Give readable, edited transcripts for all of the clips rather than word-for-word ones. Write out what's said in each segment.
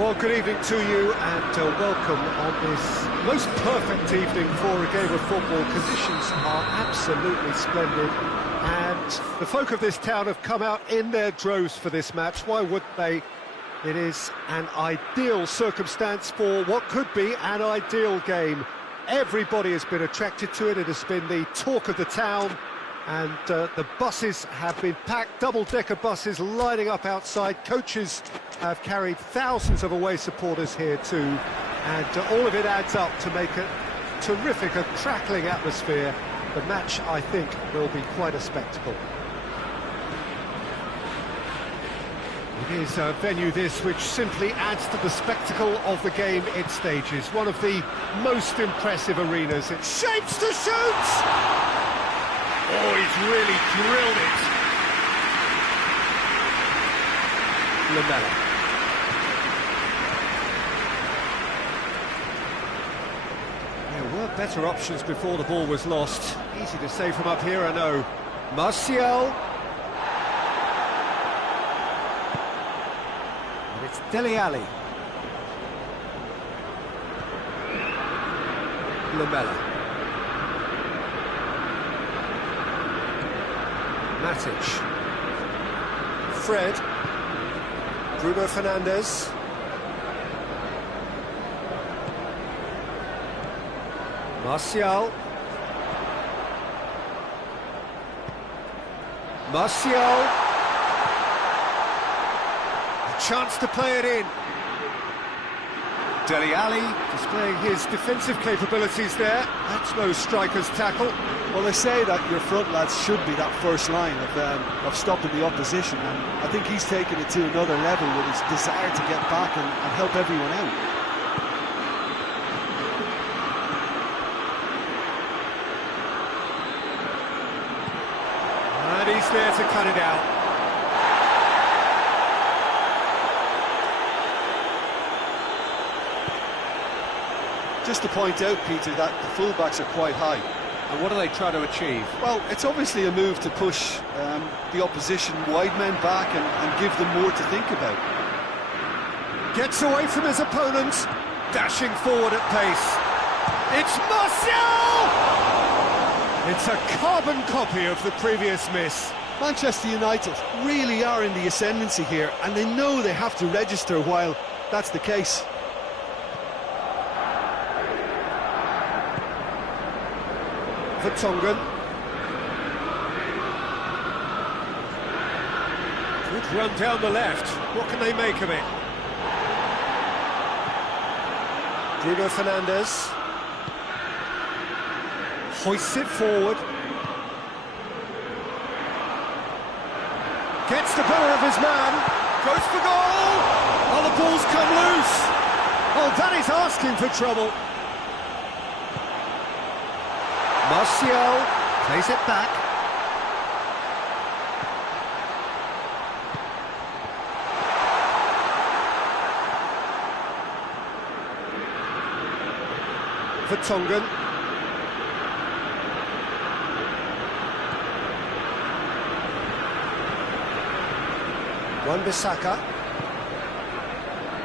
Well, good evening to you and welcome on this most perfect evening for a game of football. Conditions are absolutely splendid and the folk of this town have come out in their droves for this match. Why wouldn't they? It is an ideal circumstance for what could be an ideal game. Everybody has been attracted to it. It has been the talk of the town. And the buses have been packed, double-decker buses lining up outside. Coaches have carried thousands of away supporters here too. And all of it adds up to make a terrific, a crackling atmosphere. The match, I think, will be quite a spectacle. It is a venue this which simply adds to the spectacle of the game it stages. One of the most impressive arenas. It shapes to shoot! Oh, he's really drilled it. Lamela. There were better options before the ball was lost. Easy to say from up here, I know. Martial. And it's Dele Alli. Lamela. Matic, Fred, Bruno Fernandes, Martial, a chance to play it in. Dele Alli displaying his defensive capabilities there. That's no striker's tackle. Well, they say that your front lads should be that first line of stopping the opposition, and I think he's taken it to another level with his desire to get back and help everyone out. And he's there to cut it out. Just to point out, Peter, that the fullbacks are quite high. And what do they try to achieve? Well, it's obviously a move to push the opposition wide men back and give them more to think about. Gets away from his opponent, dashing forward at pace. It's Martial! It's a carbon copy of the previous miss. Manchester United really are in the ascendancy here, and they know they have to register while that's the case. Vertonghen. Good run down the left. What can they make of it? Bruno Fernandes. Hoists it forward. Gets the better of his man. Goes for goal! Oh, the ball's come loose. Oh, that is asking for trouble. Martial plays it back. Vertonghen. Wan-Bissaka.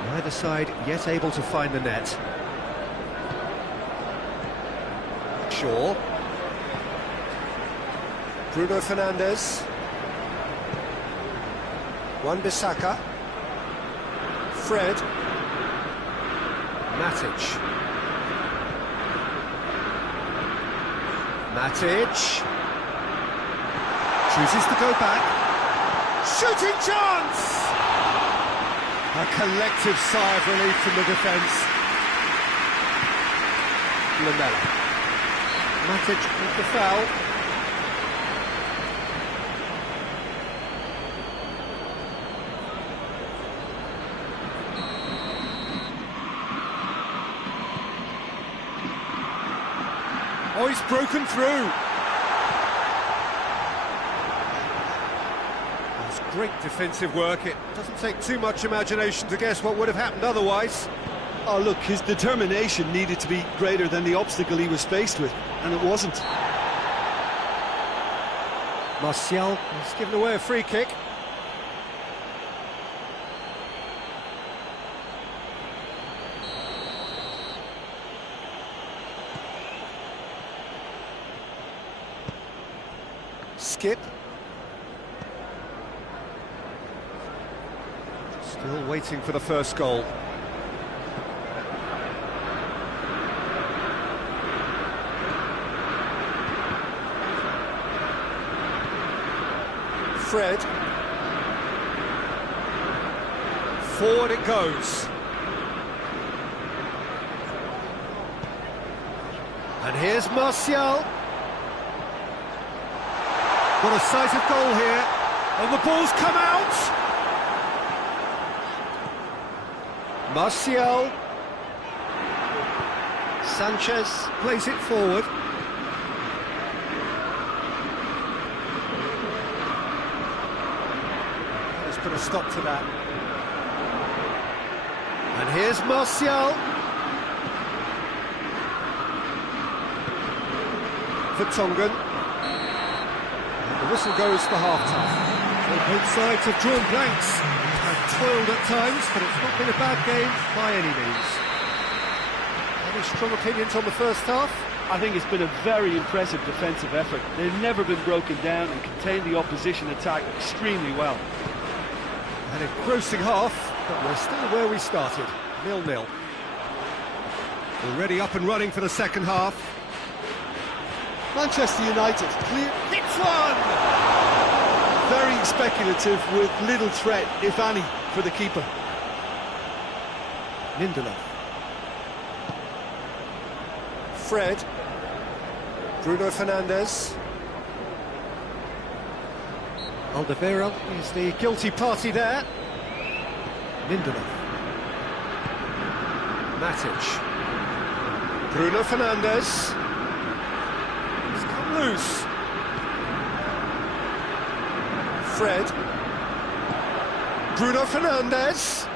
Neither side yet able to find the net. Shaw. Bruno Fernandes. Wan-Bissaka. Fred. Matic. Chooses to go back. Shooting chance! A collective sigh of relief from the defence. Lamela. Matic with the foul. Oh, he's broken through. That's great defensive work. It doesn't take too much imagination to guess what would have happened otherwise. Oh, look, his determination needed to be greater than the obstacle he was faced with, and it wasn't. Martial has given away a free kick. Skip. Still waiting for the first goal. Fred. Forward it goes. And here's Martial. Got a sight of goal here. And the ball's come out. Martial. Sanchez plays it forward. Let's put a stop to that. And here's Martial. For Tongan. And the whistle goes for half-time. Well, both sides have drawn blanks. Have toiled at times, but it's not been a bad game by any means. Any strong opinions on the first half? I think it's been a very impressive defensive effort. They've never been broken down and contained the opposition attack extremely well. An engrossing half, but we're still where we started, 0-0. Already up and running for the second half. Manchester United, clear, hits one! Very speculative with little threat, if any, for the keeper. Lindelof. Fred. Bruno Fernandes. Alderweireld is the guilty party there. Lindelof. Matic. Bruno Fernandes. He's come loose. Fred. Bruno Fernandes.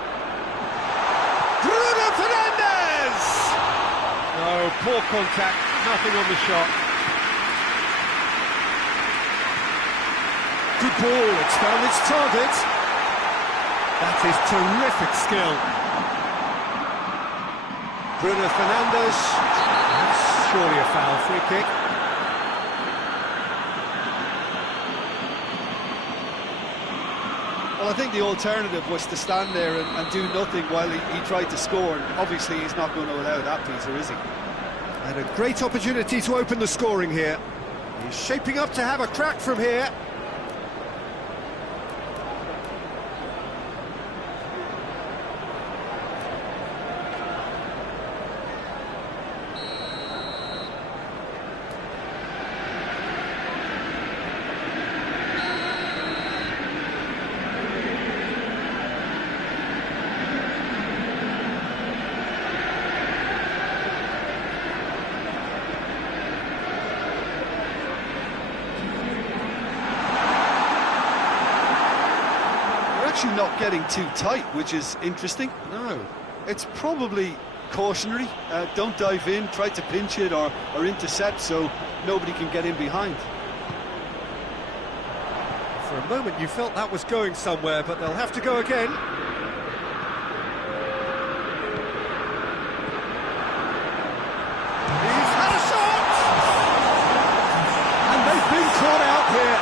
Bruno Fernandes! No, poor contact, nothing on the shot. Good ball, it's found its target. That is terrific skill. Bruno Fernandes. That's surely a foul, free kick. Well, I think the alternative was to stand there and do nothing while he tried to score. And obviously, he's not going to allow that, Peter, is he? And a great opportunity to open the scoring here. He's shaping up to have a crack from here. Actually not getting too tight, which is interesting. No. It's probably cautionary. Don't dive in, try to pinch it or intercept so nobody can get in behind. For a moment you felt that was going somewhere, but they'll have to go again. He's had a shot! And they've been caught out here.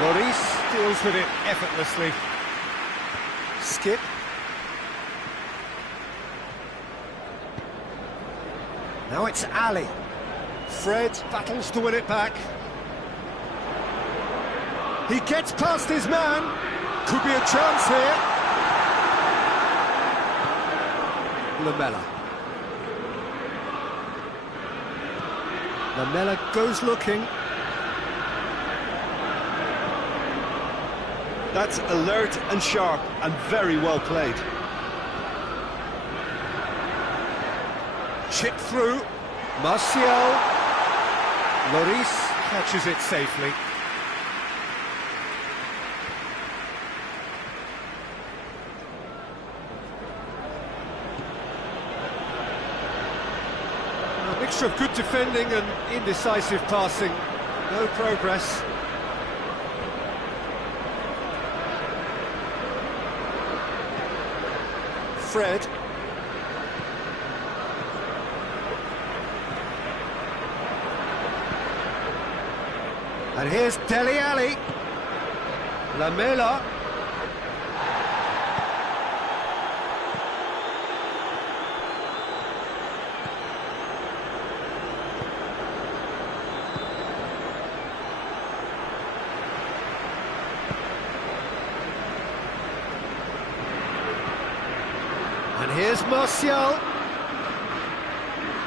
Lloris deals with it effortlessly. Skip. Now it's Ali. Fred battles to win it back. He gets past his man. Could be a chance here. Lamela. Lamela goes looking. That's alert and sharp and very well played. Chip through. Martial. Lloris catches it safely. A mixture of good defending and indecisive passing. No progress. Fred. And here's Dele Alli. Lamela. And here's Martial.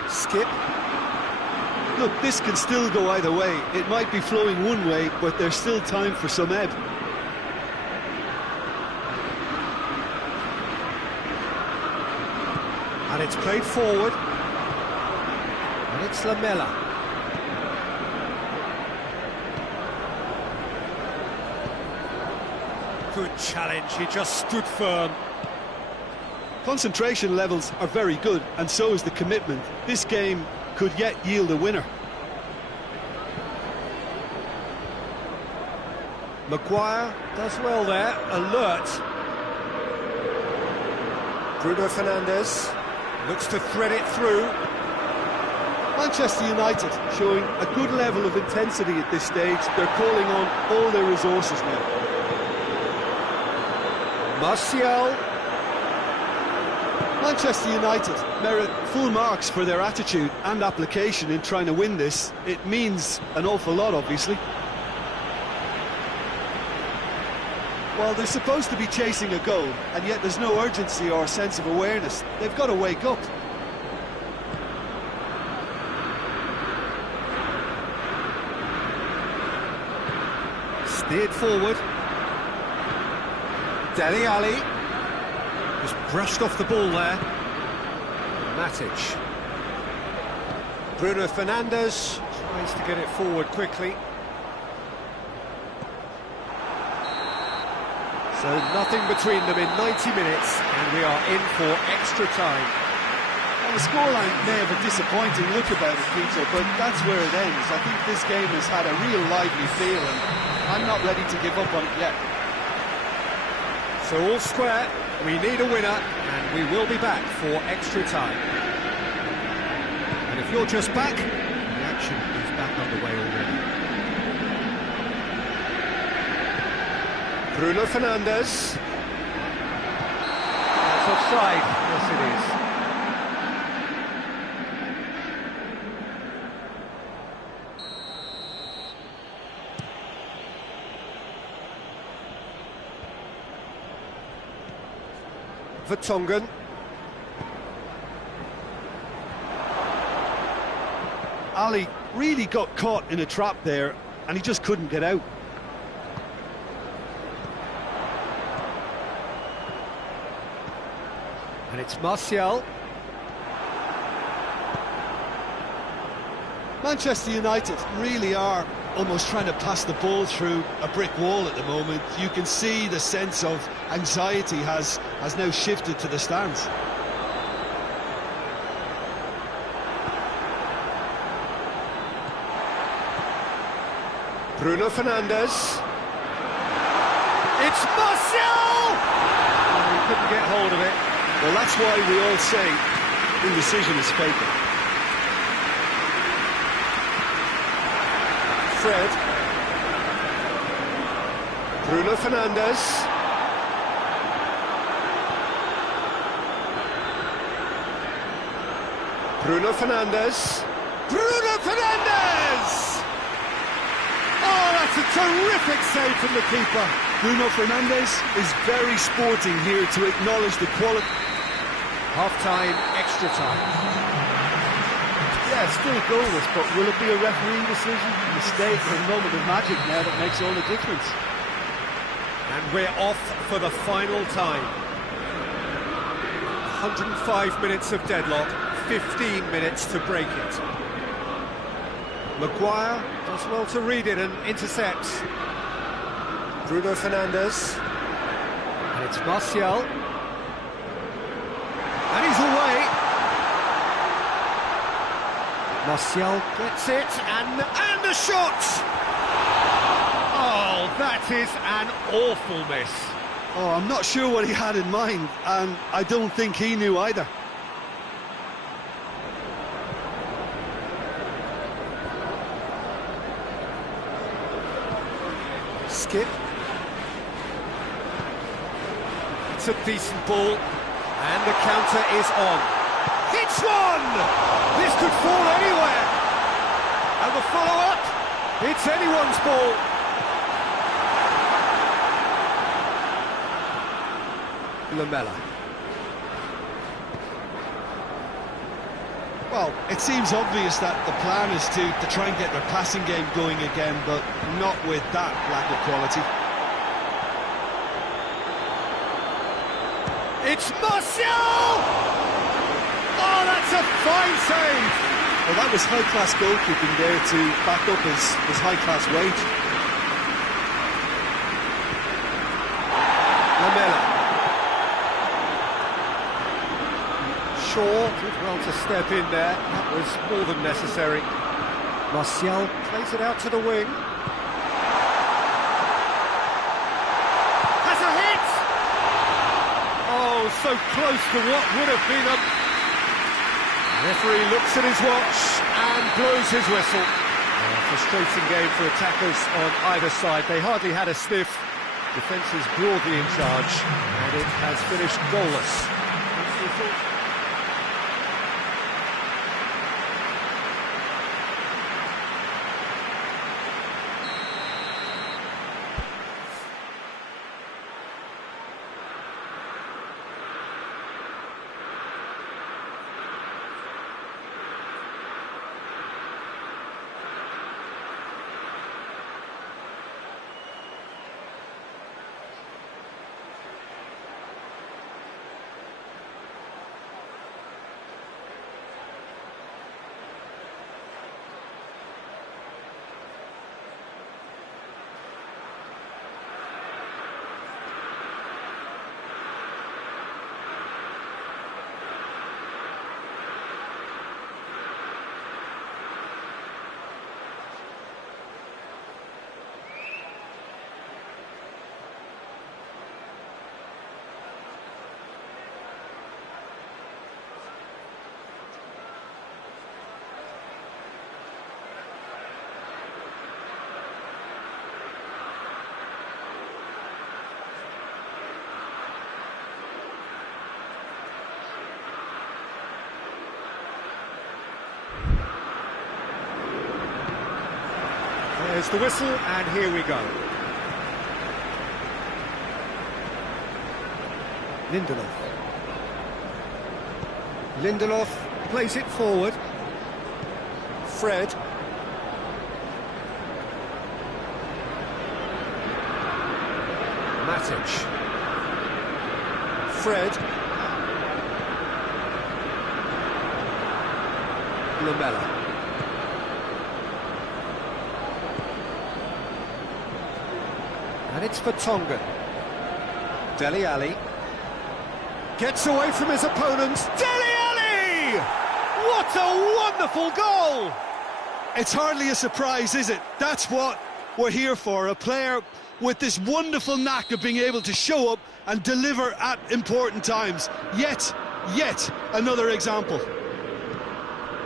Skip. Look, this can still go either way. It might be flowing one way, but there's still time for some ebb. And it's played forward. And it's Lamela. Good challenge, he just stood firm. Concentration levels are very good, and so is the commitment. This game could yet yield a winner. Maguire does well there, alert. Bruno Fernandes looks to thread it through. Manchester United showing a good level of intensity at this stage. They're calling on all their resources now. Martial. Manchester United merit full marks for their attitude and application in trying to win this. It means an awful lot, obviously. Well, they're supposed to be chasing a goal, and yet there's no urgency or sense of awareness. They've got to wake up. Steered forward. Dele Alli. Just brushed off the ball there. Matic. Bruno Fernandes tries to get it forward quickly. So nothing between them in 90 minutes, and we are in for extra time. Well, the scoreline may have a disappointing look about it, Peter, but that's where it ends. I think this game has had a real lively feel, and I'm not ready to give up on it yet. So all square, we need a winner, and we will be back for extra time. And if you're just back, the action is back underway already. Bruno Fernandes. That's offside. Yes, it is. Vertonghen. Ali really got caught in a trap there, and he just couldn't get out. And it's Martial. Manchester United really are almost trying to pass the ball through a brick wall at the moment. You can see the sense of anxiety has now shifted to the stands. Bruno Fernandes. It's Martial! Oh, he couldn't get hold of it. Well, that's why we all say indecision is fatal. Fred. Bruno Fernandes. Bruno Fernandes. Bruno Fernandes! Oh, that's a terrific save from the keeper. Bruno Fernandes is very sporting here to acknowledge the quality. Half-time, extra time. Yeah, still goalless, but will it be a refereeing decision, a mistake, or a moment of magic now that makes all the difference? And we're off for the final time. 105 minutes of deadlock, 15 minutes to break it. Maguire does well to read it and intercepts. Bruno Fernandes. And it's Martial. And he's away. Martial gets it, and the shot! Oh, that is an awful miss. Oh, I'm not sure what he had in mind, and I don't think he knew either. it. It's a decent ball, and the counter is on. Hits one! This could fall anywhere. And the follow-up, it's anyone's ball. Lamela. Well, it seems obvious that the plan is to try and get their passing game going again, but not with that lack of quality. It's Martial! Oh, that's a fine save! Well, that was high-class goalkeeping there to back up his high-class weight. Lamela. Shaw did well to step in there. That was more than necessary. Martial plays it out to the wing. Has a hit! Oh, so close to what would have been a... The referee looks at his watch and blows his whistle. A frustrating game for attackers on either side. They hardly had a sniff. Defence is broadly in charge, and it has finished goalless. There's the whistle, and here we go. Lindelof plays it forward. Fred. Matic. Fred. Lamela. And it's for Tongan. Dele Alli gets away from his opponent. Dele Alli! What a wonderful goal! It's hardly a surprise, is it? That's what we're here for, a player with this wonderful knack of being able to show up and deliver at important times. Yet another example.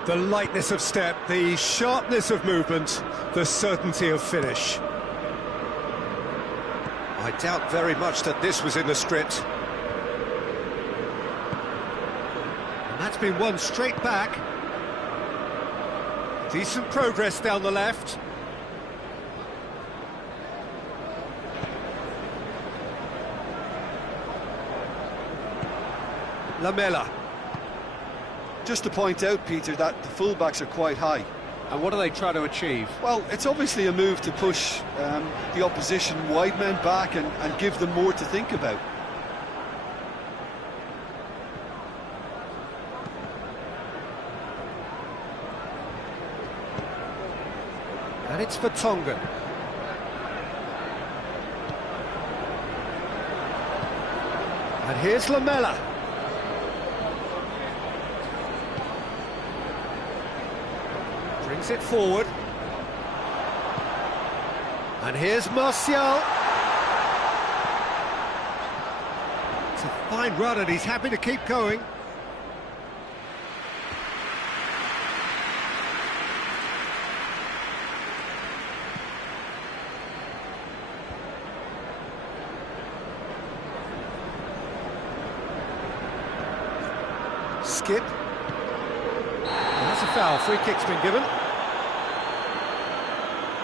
The lightness of step, the sharpness of movement, the certainty of finish. I doubt very much that this was in the script. And that's been won straight back. Decent progress down the left. Lamela. Just to point out, Peter, that the fullbacks are quite high. And what are they trying to achieve? Well, it's obviously a move to push the opposition wide men back and give them more to think about. And it's for Tongan. And here's Lamela. Brings it forward. And here's Martial. It's a fine run and he's happy to keep going. Skip. That's a foul. Free kick's been given.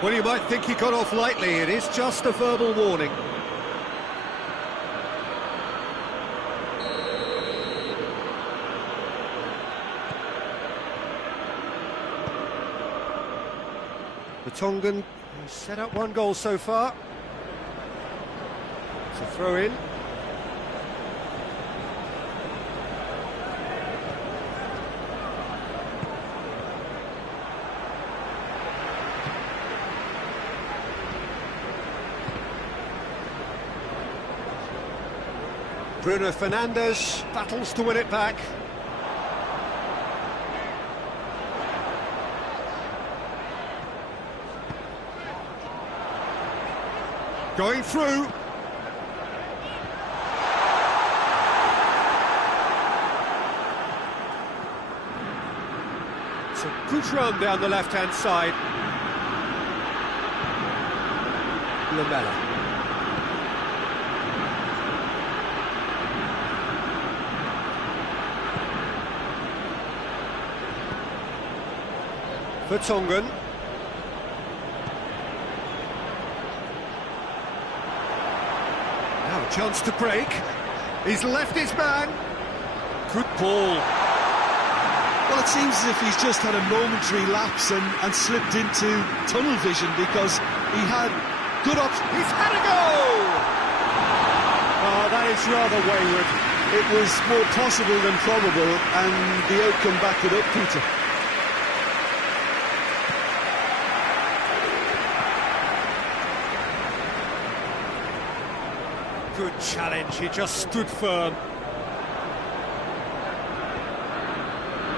Well, you might think he got off lightly. It is just a verbal warning. The Tongan has set up one goal so far. It's a throw in. Bruno Fernandes battles to win it back. Going through. It's a good run down the left-hand side. Lamela. For Tongan. Now a chance to break. He's left his man. Good ball. Well, it seems as if he's just had a momentary lapse and slipped into tunnel vision, because he had good options. He's had a go! Oh, that is rather wayward. It was more possible than probable, and the outcome backed it up, Peter. Good challenge, he just stood firm.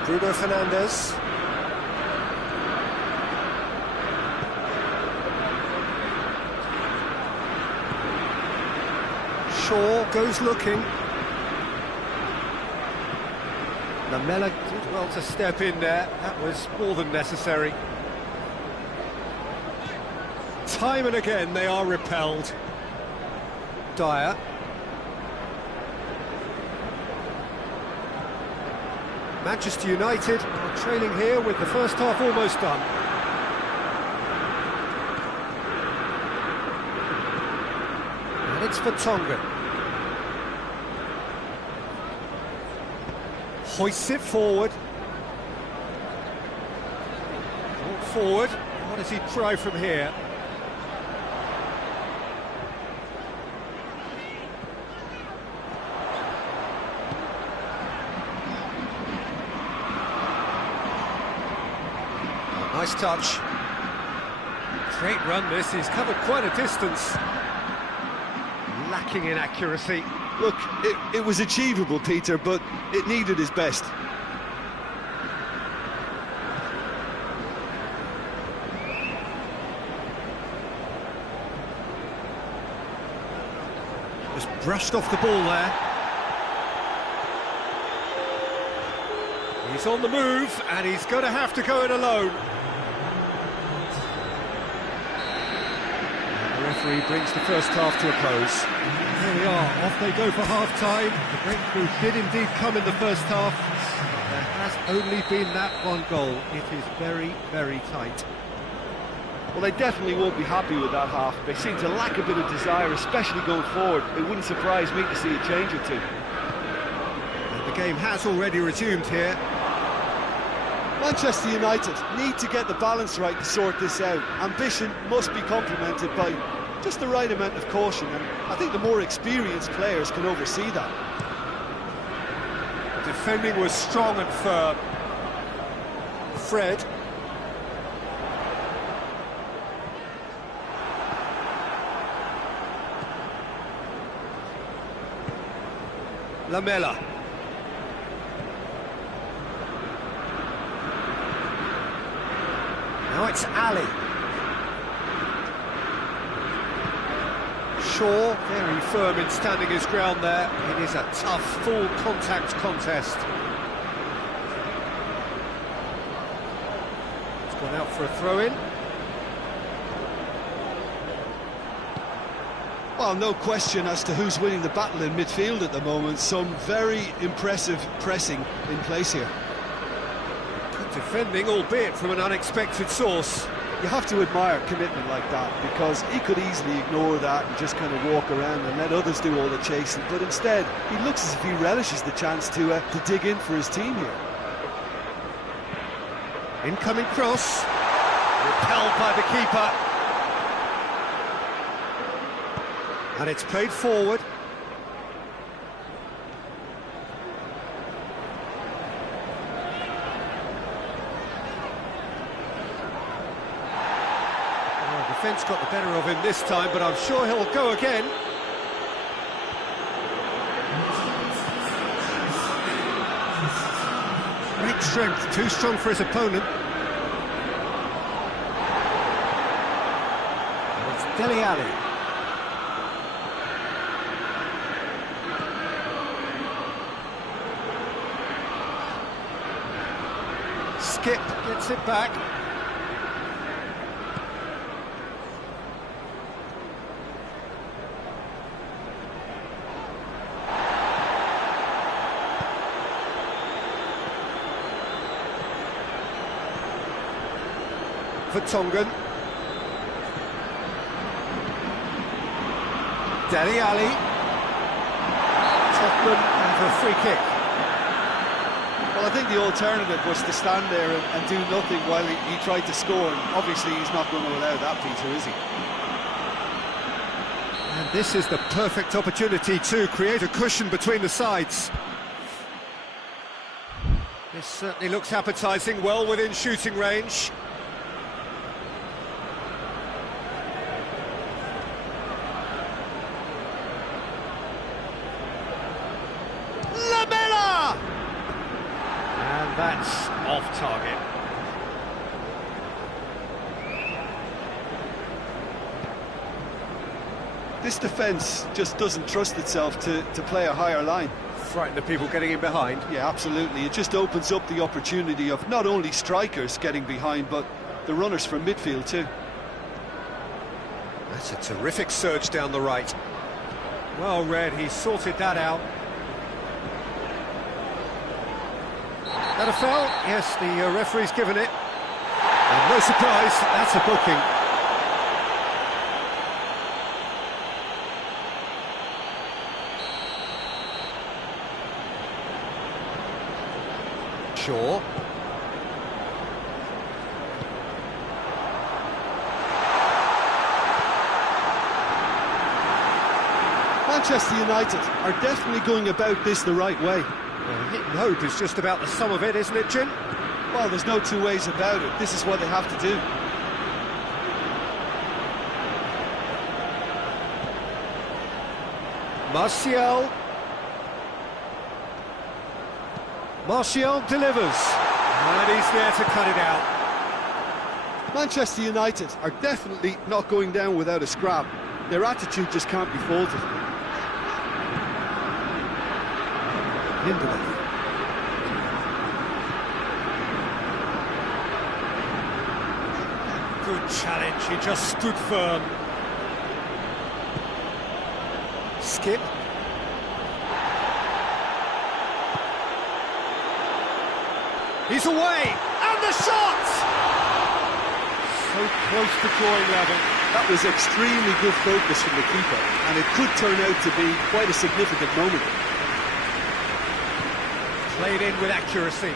Bruno Fernandes. Shaw goes looking. Lamela did well to step in there. That was more than necessary. Time and again they are repelled. Dyer. Manchester United are trailing here with the first half almost done. And it's for Tongan. Hoists it forward. Brought forward. What does he try from here? Nice touch. Great run this, he's covered quite a distance. Lacking in accuracy. Look, it was achievable, Peter, but it needed his best. Just brushed off the ball there. He's on the move, and he's going to have to go it alone. Referee brings the first half to a close. Here we are, off they go for half-time. The breakthrough did indeed come in the first half. There has only been that one goal. It is very, very tight. Well, they definitely won't be happy with that half. They seem to lack a bit of desire, especially going forward. It wouldn't surprise me to see a change or two. And the game has already resumed here. Manchester United need to get the balance right to sort this out. Ambition must be complemented by just the right amount of caution, and I think the more experienced players can oversee that. Defending was strong and firm. Fred. Lamela. Now it's Ali. Shaw, very firm in standing his ground there. It is a tough, full contact contest. It's gone out for a throw-in. Well, no question as to who's winning the battle in midfield at the moment. Some very impressive pressing in place here. Good defending, albeit from an unexpected source. You have to admire commitment like that, because he could easily ignore that and just kind of walk around and let others do all the chasing, but instead he looks as if he relishes the chance to dig in for his team here. Incoming cross, repelled by the keeper, and it's played forward. Defence got the better of him this time, but I'm sure he'll go again. Great strength, too strong for his opponent. And it's Dele Alli. Skip gets it back. For Tongan. Dele Alli. Tottenham and for a free kick. Well, I think the alternative was to stand there and do nothing while he tried to score, and obviously he's not going to allow that, Peter, is he? And this is the perfect opportunity to create a cushion between the sides. This certainly looks appetising, well within shooting range. That's off target. This defence just doesn't trust itself to play a higher line. Frighten the people getting in behind. Yeah, absolutely. It just opens up the opportunity of not only strikers getting behind, but the runners from midfield too. That's a terrific surge down the right. Well read, he sorted that out. That a foul? Yes, the referee's given it. And no surprise, that's a booking. Shaw. Manchester United are definitely going about this the right way. Hit and hope is just about the sum of it, isn't it, Jim? Well, there's no two ways about it. This is what they have to do. Martial. Martial delivers. And he's there to cut it out. Manchester United are definitely not going down without a scrap. Their attitude just can't be faulted. Lindelof. Good challenge, he just stood firm. Skip. He's away, and the shot! So close to drawing level. That was extremely good focus from the keeper, and it could turn out to be quite a significant moment. Played in with accuracy.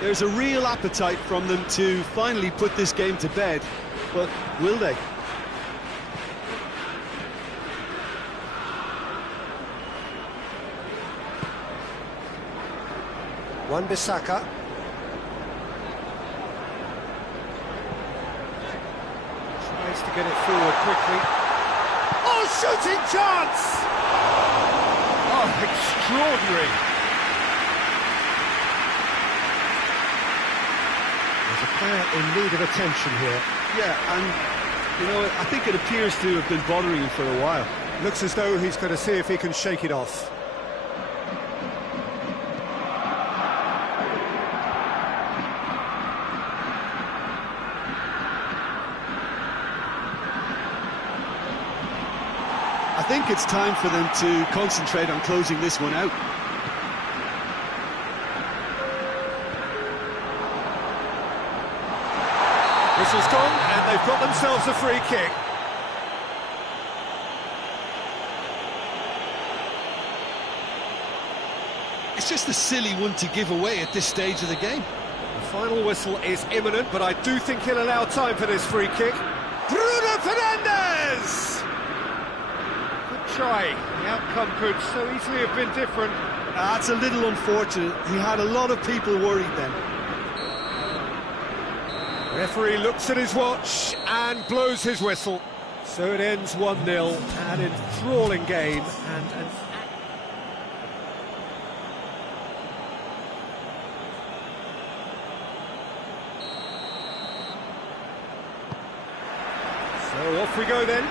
There's a real appetite from them to finally put this game to bed, but will they? Wan-Bissaka. Tries to get it forward quickly. Oh, shooting chance! Oh, extraordinary. There's a player in need of attention here. Yeah, and, you know, I think it appears to have been bothering him for a while. Looks as though he's going to see if he can shake it off. think it's time for them to concentrate on closing this one out. Whistle's gone, and they've got themselves a free kick. It's just a silly one to give away at this stage of the game. The final whistle is imminent, but I do think he'll allow time for this free kick. Bruno Fernandes! Good try. The outcome could so easily have been different. That's a little unfortunate. He had a lot of people worried then. Referee looks at his watch and blows his whistle. So it ends 1-0, an enthralling game and so off we go then.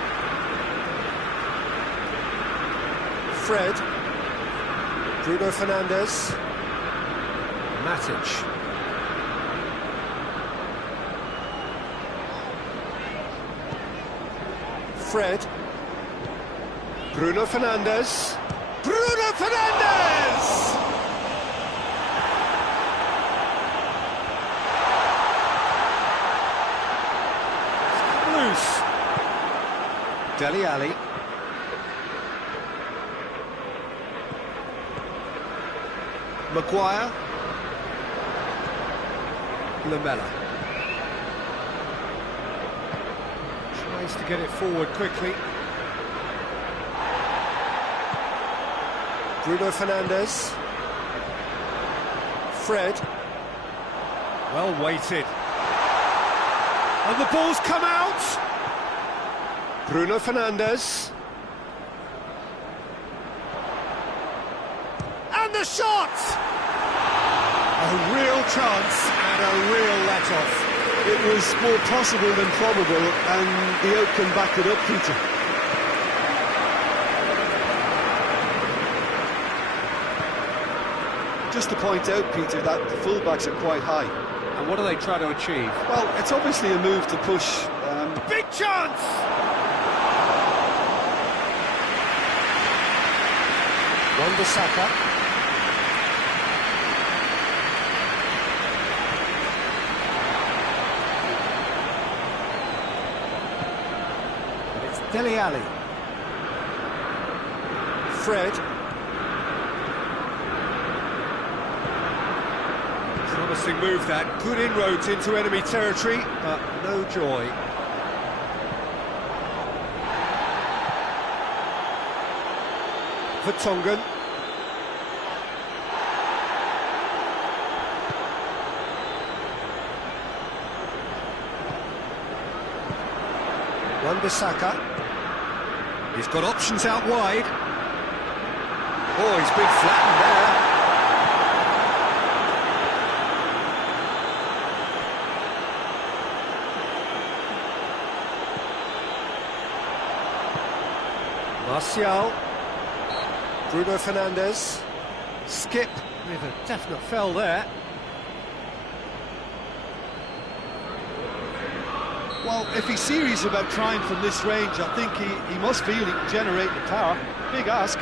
Fred, Bruno Fernandes, Matic. Fred, Bruno Fernandes, Bruno Fernandes! Loose. Dele Alli. Maguire. Lamela. Tries to get it forward quickly. Bruno Fernandes. Fred. Well weighted. And the ball's come out! Bruno Fernandes. And the shot! A real chance and a real let-off. It was more possible than probable, and the outcome backed it up, Peter. Just to point out, Peter, that the fullbacks are quite high. And what do they try to achieve? Well, it's obviously a move to push. Big chance! Wan-Bissaka. Dele Alli. Fred. Promising move that. Good inroads into enemy territory, but no joy. Vertonghen. Wan-Bissaka. He's got options out wide. Oh, he's been flattened there. Martial. Bruno Fernandes. Skip with a definite foul there. Well, if he's serious about trying from this range, I think he must feel he can generate the power. Big ask.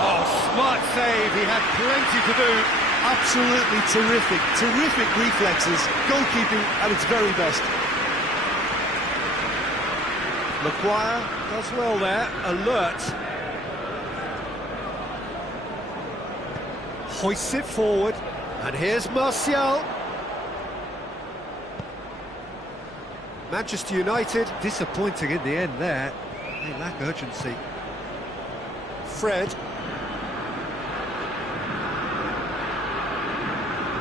Oh, smart save. He had plenty to do. Absolutely terrific. Terrific reflexes. Goalkeeping at its very best. Maguire does well there. Alert. Hoists it forward. And here's Martial. Manchester United disappointing in the end there. They lack urgency. Fred.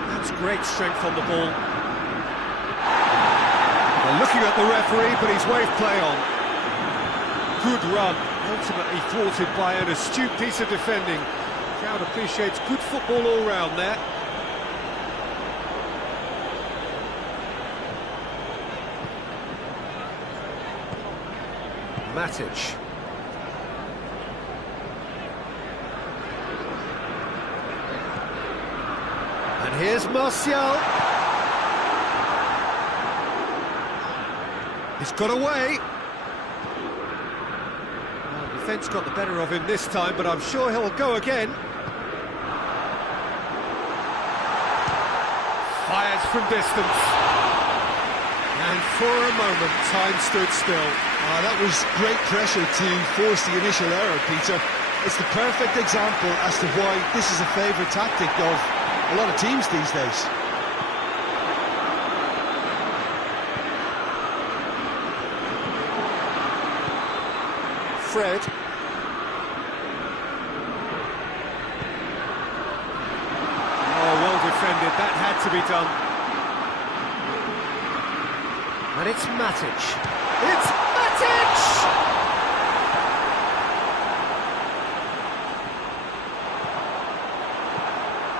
That's great strength on the ball. They're looking at the referee, but he's waved play on. Good run, ultimately thwarted by an astute piece of defending. Crowd appreciates good football all round there. Matic. And here's Martial. He's got away. defence got the better of him this time, but I'm sure he'll go again. Fires from distance. And for a moment, time stood still. That was great pressure to force the initial error, Peter. It's the perfect example as to why this is a favourite tactic of a lot of teams these days. Fred. Oh, well defended. That had to be done. And it's Matic. It's Matic!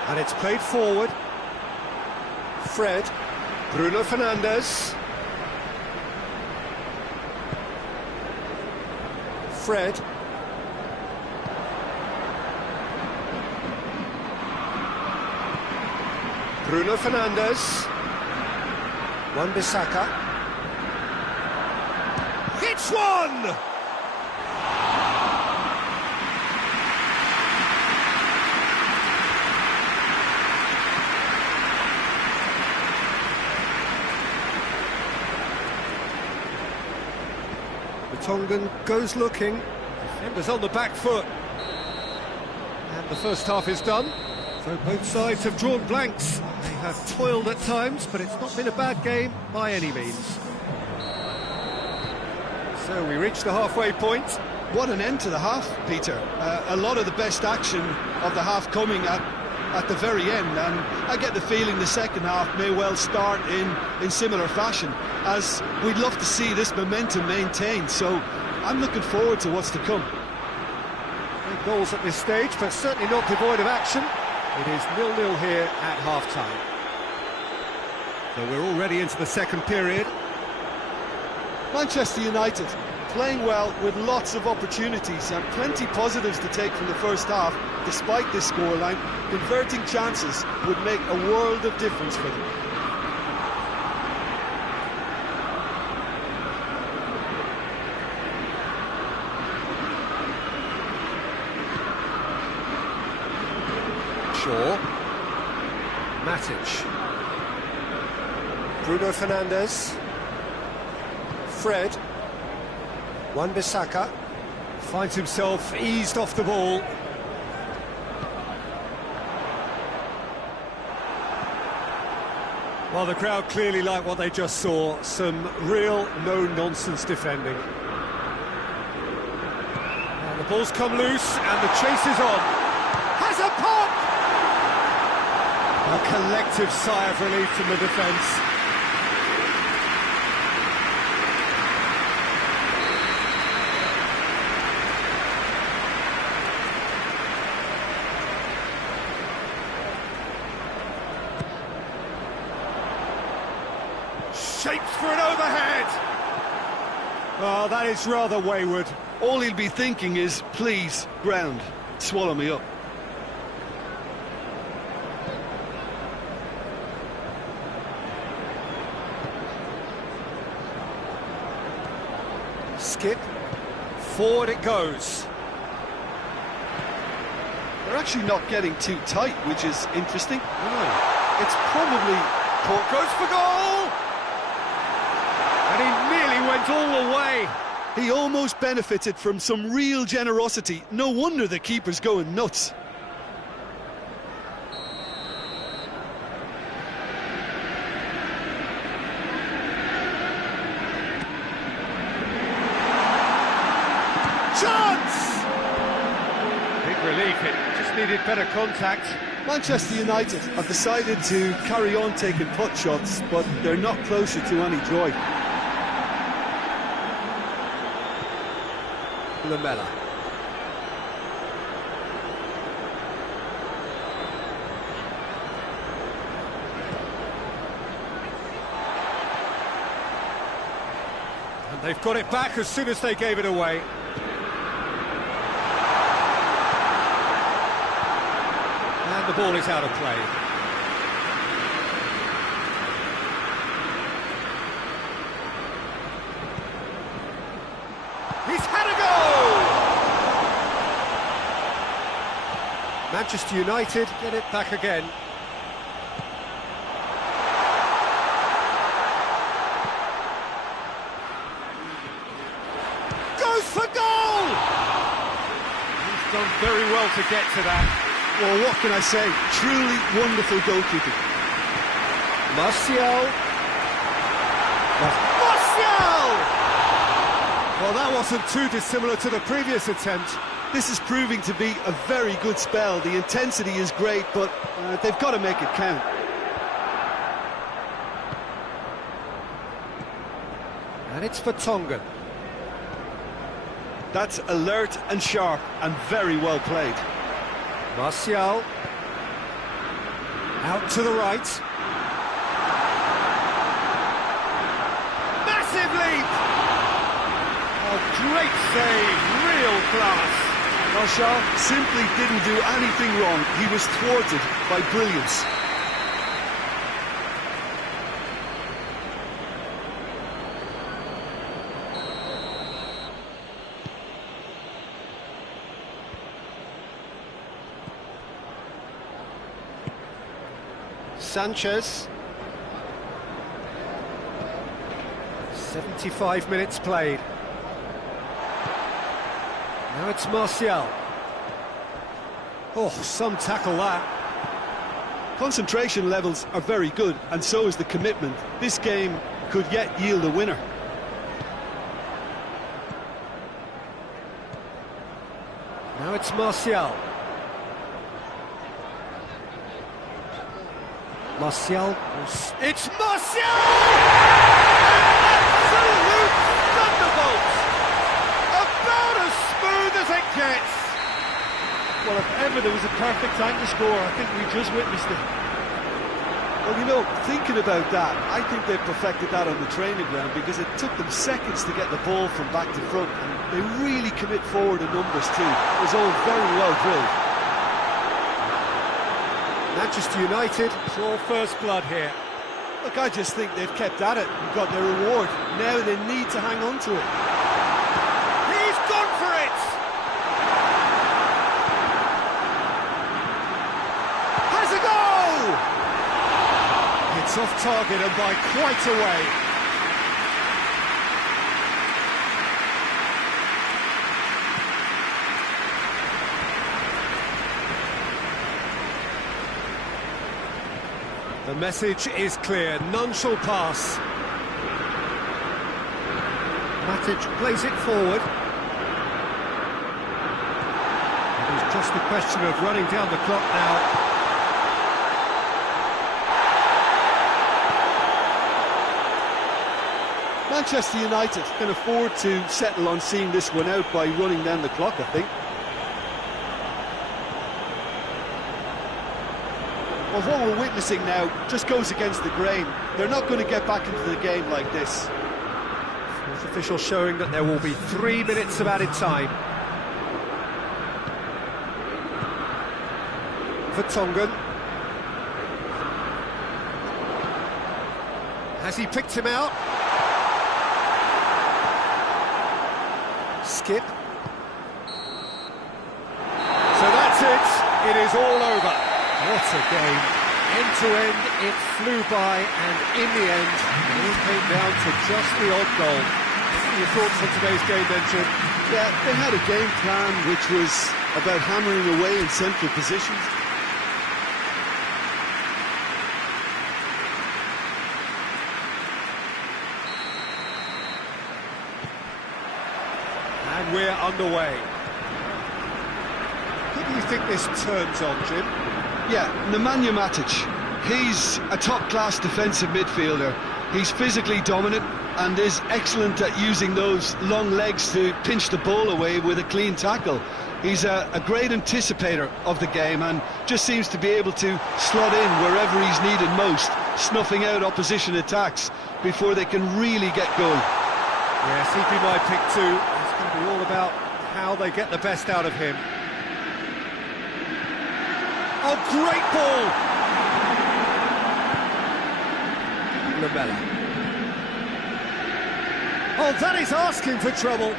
And it's played forward. Fred. Bruno Fernandes. Fred. Bruno Fernandes. Wan-Bissaka. It's one! The Tongan goes looking. Defenders on the back foot. And the first half is done. So both sides have drawn blanks. They have toiled at times, but it's not been a bad game by any means. So we reach the halfway point. What an end to the half, Peter. A lot of the best action of the half coming at the very end, and I get the feeling the second half may well start in similar fashion, as we'd love to see this momentum maintained. So I'm looking forward to what's to come. No goals at this stage, but certainly not devoid of action. It is 0-0 here at half-time. So we're already into the second period. Manchester United playing well with lots of opportunities and plenty positives to take from the first half. Despite this scoreline, converting chances would make a world of difference for them. Shaw. Matic. Bruno Fernandes. Fred. Wan-Bissaka finds himself eased off the ball. Well, the crowd clearly like what they just saw. Some real no-nonsense defending. And the ball's come loose and the chase is on. Has a pop! A collective sigh of relief from the defence. Shapes for an overhead. Oh, that is rather wayward. All he'll be thinking is, please, ground, swallow me up. Skip. Forward it goes. They're actually not getting too tight, which is interesting. Oh. It's probably... Goes for goal! And he nearly went all the way. He almost benefited from some real generosity. No wonder the keeper's going nuts. Chance! Big relief, it just needed better contact. Manchester United have decided to carry on taking pot shots, but they're not closer to any joy. Lamela. And they've got it back as soon as they gave it away. And the ball is out of play. He's had a go! Manchester United get it back again. Goes for goal! He's done very well to get to that. Well, what can I say? Truly wonderful goalkeeping. Martial! Well, that wasn't too dissimilar to the previous attempt. This is proving to be a very good spell. The intensity is great, but they've got to make it count. And it's for Tongan. That's alert and sharp and very well played. Martial. Out to the right. Massive leap! Oh, great save, real class. Martial simply didn't do anything wrong. He was thwarted by brilliance. Sanchez. 75 minutes played. Now it's Martial. Oh, some tackle that. Concentration levels are very good, and so is the commitment. This game could yet yield a winner. Now it's Martial. Martial. It's Martial! Absolute thunderbolt! About as smooth as it gets. Well, if ever there was a perfect time to score, I think we just witnessed it. Well, you know, thinking about that, I think they perfected that on the training ground because it took them seconds to get the ball from back to front, and they really commit forward in numbers too. It was all very well drilled. Manchester United, it's all first blood here. Look, I just think they've kept at it and got their reward. Now they need to hang on to it. He's gone for it! Has a goal! It's off target and by quite a way. The message is clear, none shall pass. Matic plays it forward. It was just a question of running down the clock now. Manchester United can afford to settle on seeing this one out by running down the clock, I think. Well, what we're witnessing now just goes against the grain. They're not going to get back into the game like this. Fourth official showing that there will be 3 minutes of added time. For Tongan. Has he picked him out? Skip. So that's it. It is all over. What a game. End to end, it flew by, and in the end, it all came down to just the odd goal. What are your thoughts on today's game then, Jim? Yeah, they had a game plan which was about hammering away in central positions. And we're underway. Who do you think this turns on, Jim? Yeah, Nemanja Matic. He's a top-class defensive midfielder. He's physically dominant and is excellent at using those long legs to pinch the ball away with a clean tackle. He's a great anticipator of the game and just seems to be able to slot in wherever he's needed most, snuffing out opposition attacks before they can really get going. Yes, he'd be my pick too. It's going to be all about how they get the best out of him. Oh, great ball! Lamella. Oh, that is asking for trouble.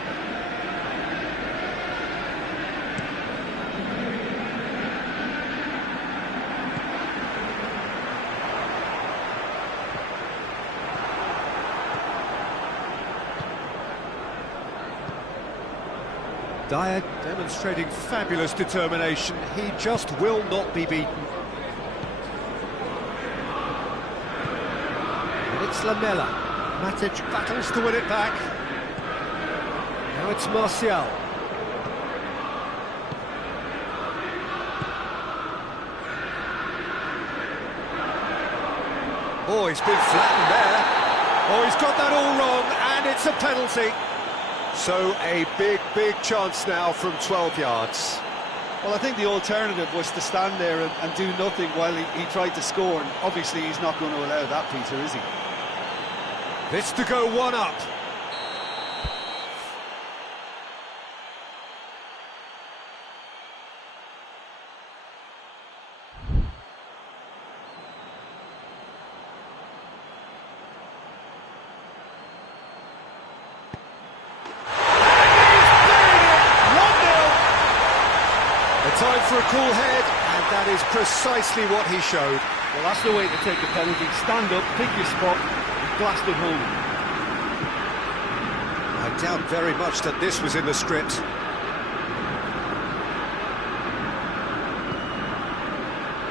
Dyer demonstrating fabulous determination. He just will not be beaten. And it's Lamela. Matic battles to win it back. Now it's Martial. Oh, he's been flattened there. Oh, he's got that all wrong, and it's a penalty. So a big chance now from 12 yards. Well, I think the alternative was to stand there and do nothing while he tried to score, and obviously he's not going to allow that, Peter, is he? This to go one up. Time for a cool head, and that is precisely what he showed. Well, that's the way to take the penalty. Stand up, pick your spot, and blast it home. I doubt very much that this was in the script.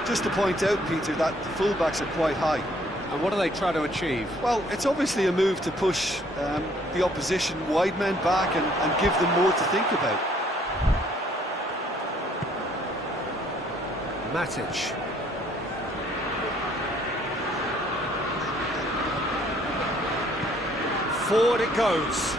Just to point out, Peter, that the fullbacks are quite high. And what do they try to achieve? Well, it's obviously a move to push the opposition wide men back and give them more to think about. Matic. Forward it goes.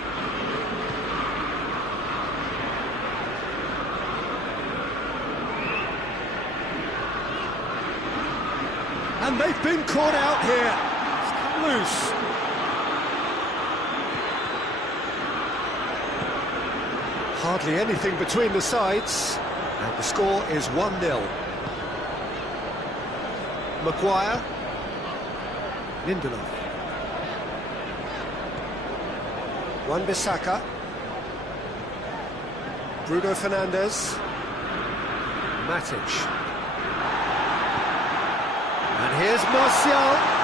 And they've been caught out here. It's come loose. Hardly anything between the sides. And the score is 1-0. Maguire, Lindelof, Wan-Bissaka, Bruno Fernandes, Matic, and here's Martial.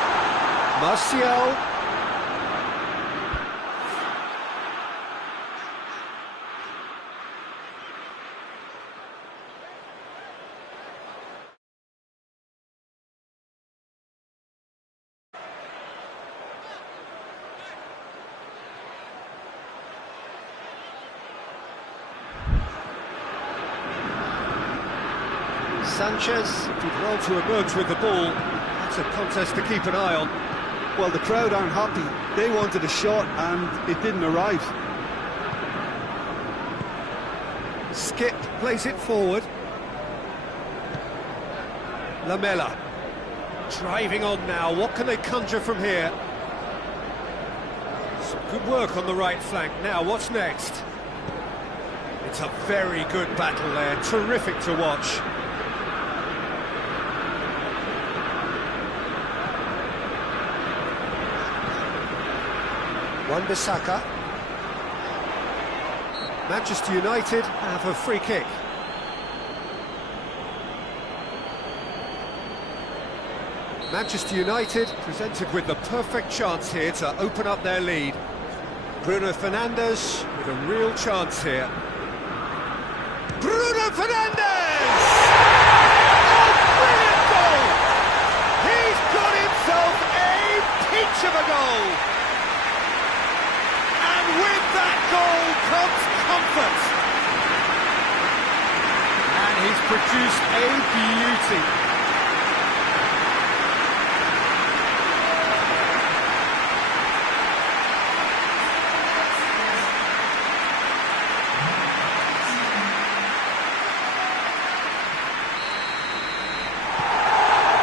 Sanchez did well to emerge with the ball. That's a contest to keep an eye on. Well, the crowd aren't happy. They wanted a shot and it didn't arrive. Skip plays it forward. Lamela driving on now. What can they conjure from here? Some good work on the right flank. Now, what's next? It's a very good battle there. Terrific to watch. Wan-Bissaka. Manchester United have a free kick. Manchester United presented with the perfect chance here to open up their lead. Bruno Fernandes with a real chance here. Bruno Fernandes! Oh, brilliant goal! He's got himself a peach of a goal! And with that goal comes comfort. And he's produced a beauty.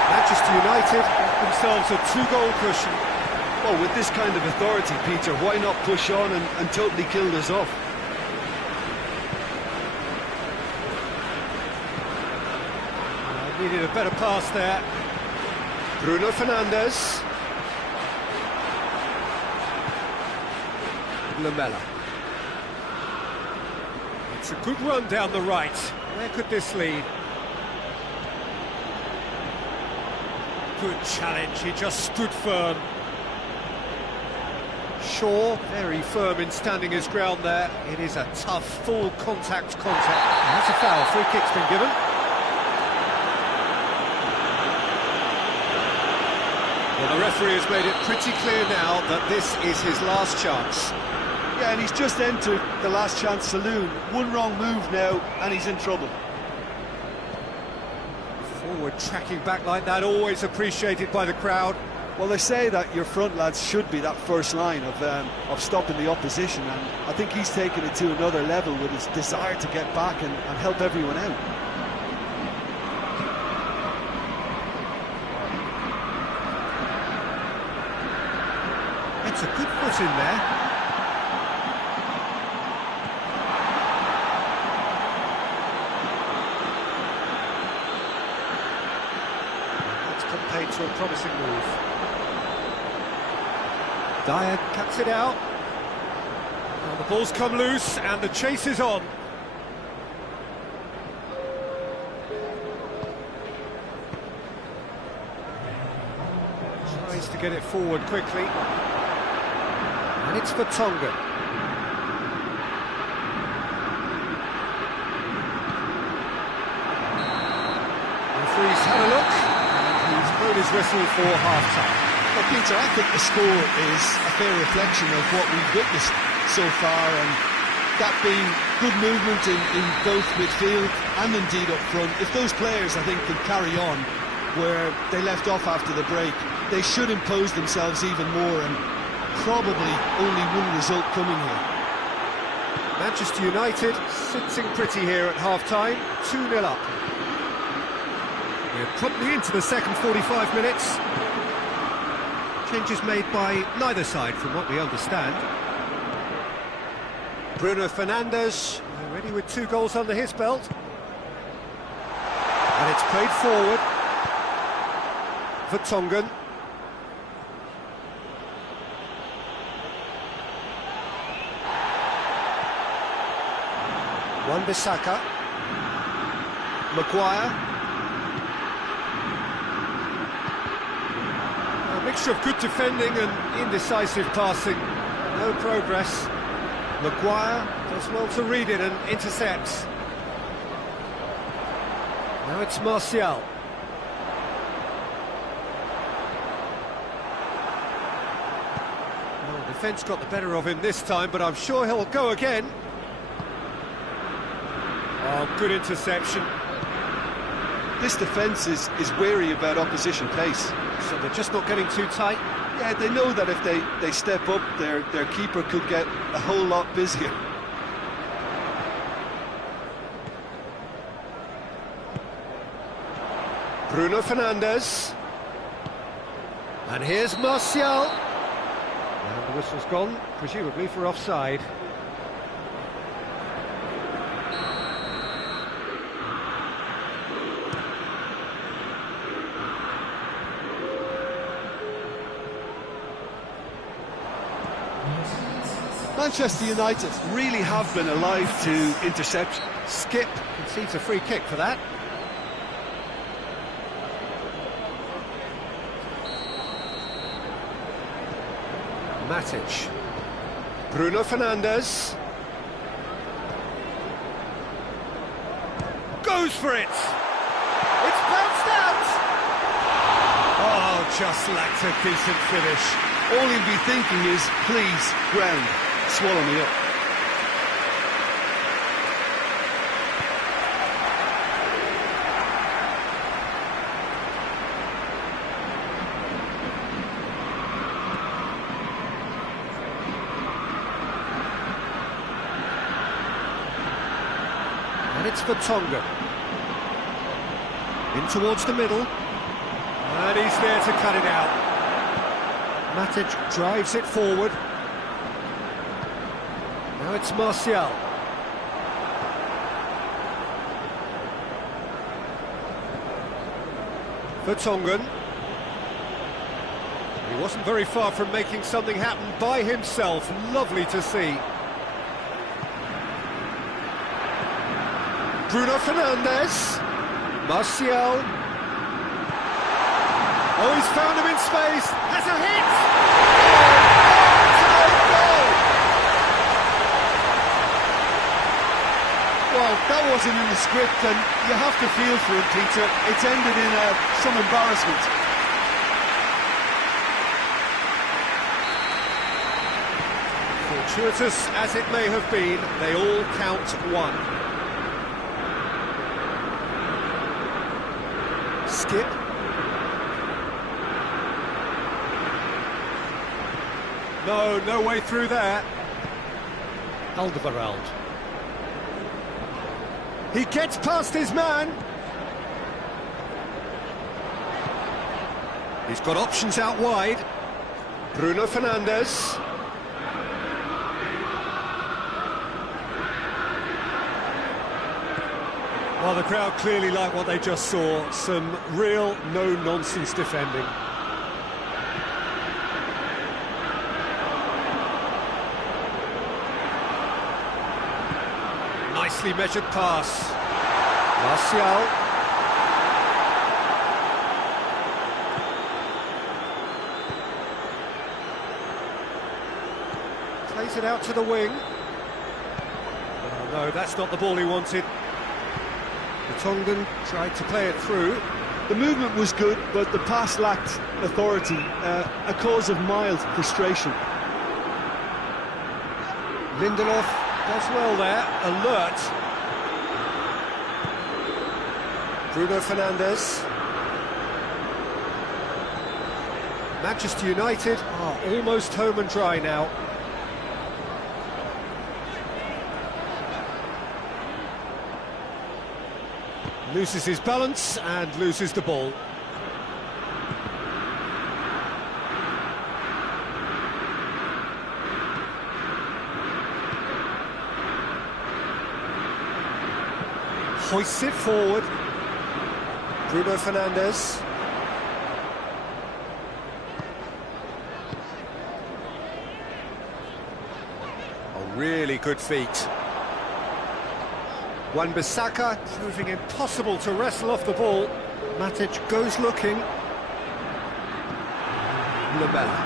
Manchester United got themselves a 2-goal cushion. Well, with this kind of authority, Peter, why not push on and totally kill this off? Needed a better pass there. Bruno Fernandes. Lamela. It's a good run down the right. Where could this lead? Good challenge, he just stood firm. Shaw, very firm in standing his ground there. It is a tough, full contact. And that's a foul. Free kick's been given. Well, the referee has made it pretty clear now that this is his last chance. Yeah, and he's just entered the last chance saloon. One wrong move now, and he's in trouble. Forward tracking back like that, always appreciated by the crowd. Well, they say that your front lads should be that first line of stopping the opposition, and I think he's taken it to another level with his desire to get back and help everyone out. It's a good foot in there. That's compared to a promising move. Dyer cuts it out. Well, the ball's come loose and the chase is on. Tries to get it forward quickly. And it's for Tonga. Referee's had a look, and he's blown his whistle for half-time. Well, Peter, I think the score is a fair reflection of what we've witnessed so far, and that being good movement in both midfield and indeed up front. If those players, I think, can carry on where they left off after the break, they should impose themselves even more, and probably only one result coming here. Manchester United sitting pretty here at half-time, 2-0 up. We're promptly into the second 45 minutes. Changes made by neither side, from what we understand. Bruno Fernandes, already with 2 goals under his belt. And it's played forward for Tongan. Wan-Bissaka. Maguire. A mixture of good defending and indecisive passing. No progress. Maguire does well to read it and intercepts. Now it's Martial. Well, defence got the better of him this time, but I'm sure he'll go again. Oh, good interception. This defence is wary about opposition pace. So they're just not getting too tight? Yeah, they know that if they step up, their keeper could get a whole lot busier. Bruno Fernandes. And here's Martial. And the whistle's gone, presumably for offside. Manchester United really have been alive to interception. Skip concedes a free kick for that. Matic. Bruno Fernandes. Goes for it! It's bounced out! Oh, just lacked a decent finish. All he'll be thinking is, please, ground, swallow me up. And it's for Tonga. In towards the middle. And he's there to cut it out. Matic drives it forward. Now it's Martial. For Tongan. He wasn't very far from making something happen by himself. Lovely to see. Bruno Fernandes. Martial. Oh, he's found him in space. Has a hit! Oh, Well, that wasn't in the script, and you have to feel for him, Peter. It's ended in some embarrassment. Fortuitous as it may have been, they all count one. Skip. No way through there. Alderweireld. He gets past his man. He's got options out wide. Bruno Fernandes. Well, the crowd clearly like what they just saw. Some real no-nonsense defending. Nicely measured pass. Martial. Plays it out to the wing. Oh, no, that's not the ball he wanted. The Tongan tried to play it through. The movement was good, but the pass lacked authority, a cause of mild frustration. Lindelof does well there, alert. Bruno Fernandes. Manchester United are almost home and dry now. Loses his balance and loses the ball. Hoists it forward. Bruno Fernandes. A really good feat. Wan-Bissaka proving impossible to wrestle off the ball. Matic goes looking. Lamela.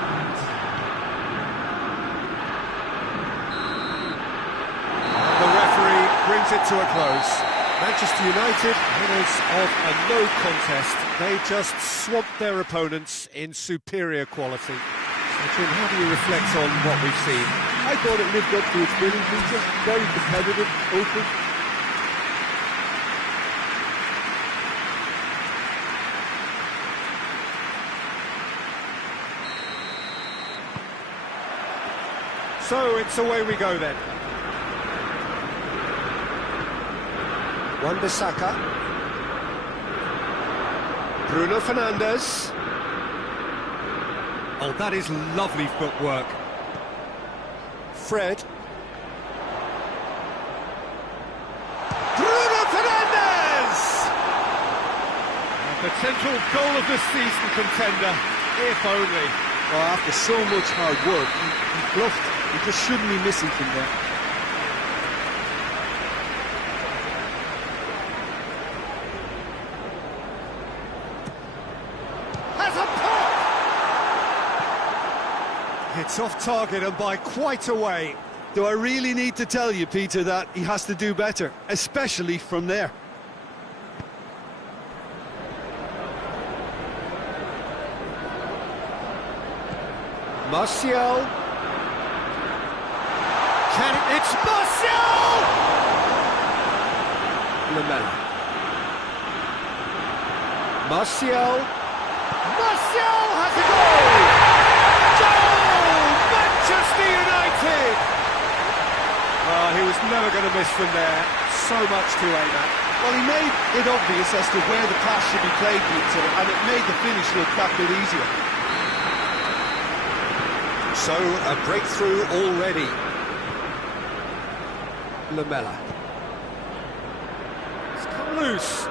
The referee brings it to a close. Manchester United, winners of a no contest. They just swamped their opponents in superior quality. So, Jim, how do you reflect on what we've seen? I thought it lived up to its billing, Peter. Very competitive, open. So it's away we go then. Wan-Bissaka. Bruno Fernandes. Oh, that is lovely footwork. Fred. Bruno Fernandes! A potential goal of the season contender, if only. Well, after so much hard work, he bluffed. He just shouldn't be missing from there. Has a pop! It's off target and by quite a way. Do I really need to tell you, Peter, that he has to do better, especially from there? Martial. It's Martial! Lamela. Martial. Martial has a goal! Goal! Manchester United! He was never going to miss from there. So much to aim at. Well, he made it obvious as to where the pass should be played, Peter, and it made the finish look that bit easier. So, a breakthrough already. Lamela. It's come loose.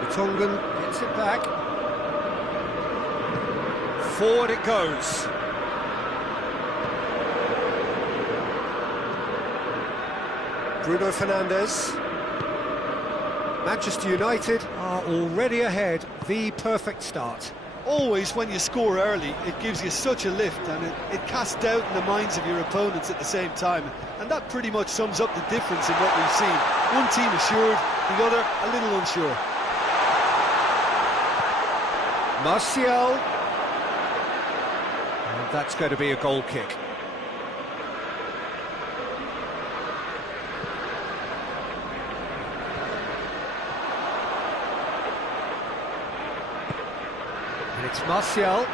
The Tongan gets it back. Forward it goes. Bruno Fernandes. Manchester United are already ahead. The perfect start. always when you score early, it gives you such a lift, and it casts doubt in the minds of your opponents at the same time. And that pretty much sums up the difference in what we've seen. One team assured, the other a little unsure. Martial. And that's going to be a goal kick. And it's Martial.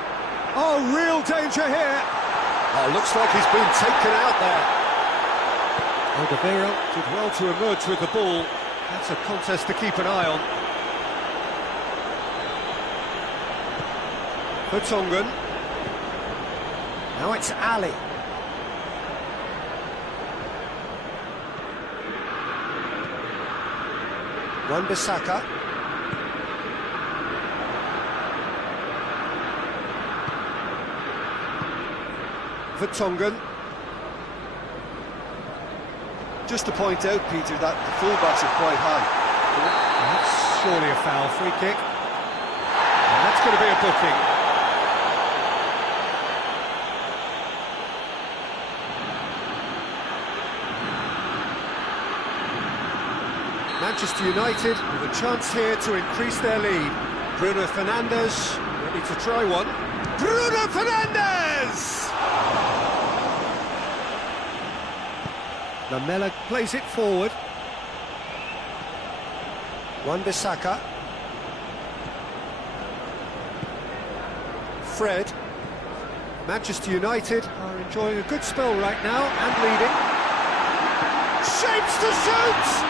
Oh, real danger here. Oh, looks like he's been taken out there. Alderweireld did well to emerge with the ball. That's a contest to keep an eye on. Vertonghen. Now it's Ali. Wan-Bissaka. Vertonghen. Just to point out, Peter, that the fullbacks are quite high. That's surely a foul. Free kick. And that's going to be a booking. Manchester United with a chance here to increase their lead. Bruno Fernandes ready to try one. Bruno Fernandes! Lamela plays it forward. Wan-Bissaka. Fred. Manchester United are enjoying a good spell right now and leading. Shapes to shoot!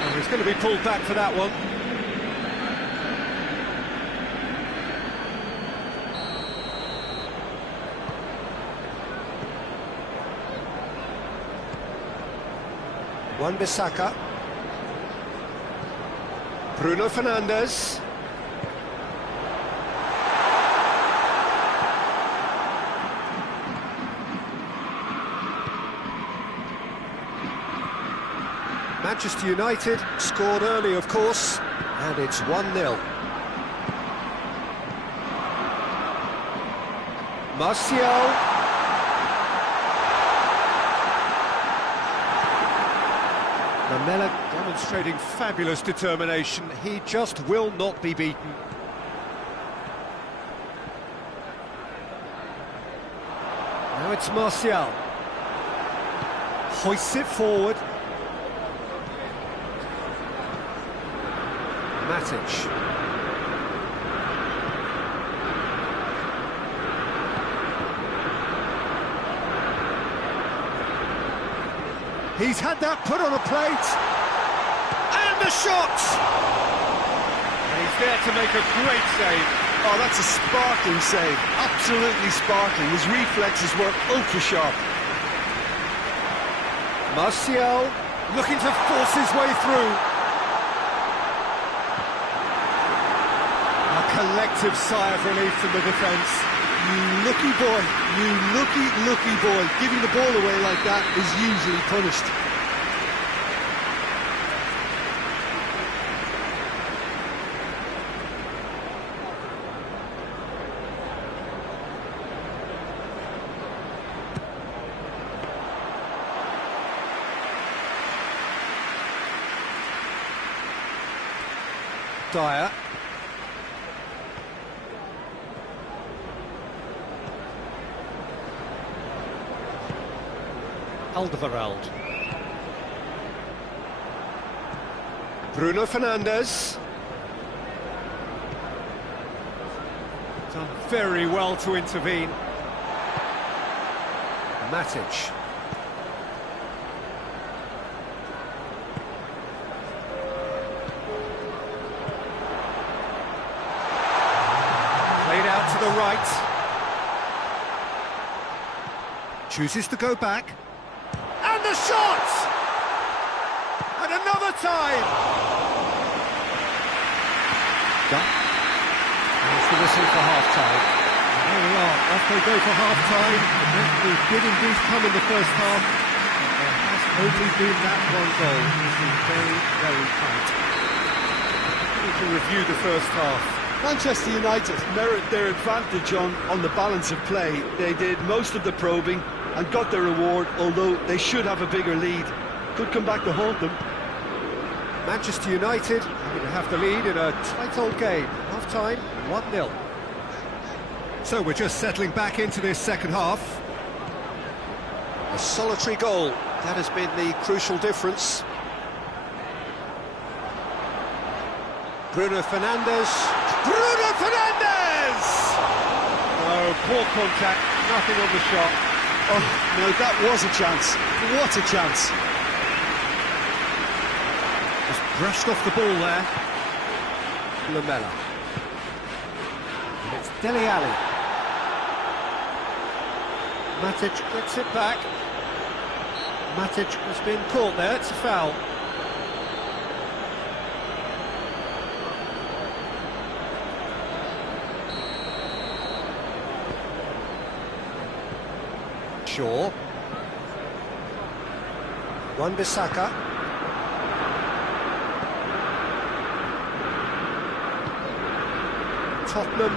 Oh, he's going to be pulled back for that one. Wan-Bissaka. Bruno Fernandes. Manchester United scored early, of course, and it's 1-0. Martial. Lamela demonstrating fabulous determination. He just will not be beaten. Now it's Martial. Hoists it forward. Matic. He's had that put on a plate. And the shot! And he's there to make a great save. Oh, that's a sparkling save. Absolutely sparkling. His reflexes were ultra-sharp. Martial looking to force his way through. A collective sigh of relief from the defence. You lucky boy, you lucky boy. Giving the ball away like that is usually punished. Dyer. Alderweireld. Bruno Fernandes. Done very well to intervene. Matic. Played out to the right. Chooses to go back. And the shot! And another time! Done. There's the whistle for half-time. There we are, off they go for half-time. The victory did indeed come in the first half. There has only been that one goal. This is very, very tight. We can review the first half. Manchester United merit their advantage on the balance of play. They did most of the probing and got their reward, although they should have a bigger lead. Could come back to haunt them. Manchester United going to have the lead in a tight old game. Half-time, 1-0. So we're just settling back into this second half. A solitary goal, that has been the crucial difference. Bruno Fernandes. Bruno Fernandes! Oh, poor contact, nothing on the shot. Oh, no, that was a chance. What a chance. Just brushed off the ball there. Lamela. And it's Dele Alli. Matic gets it back. Matic has been caught there, it's a foul. Shaw. Wan-Bissaka. Tottenham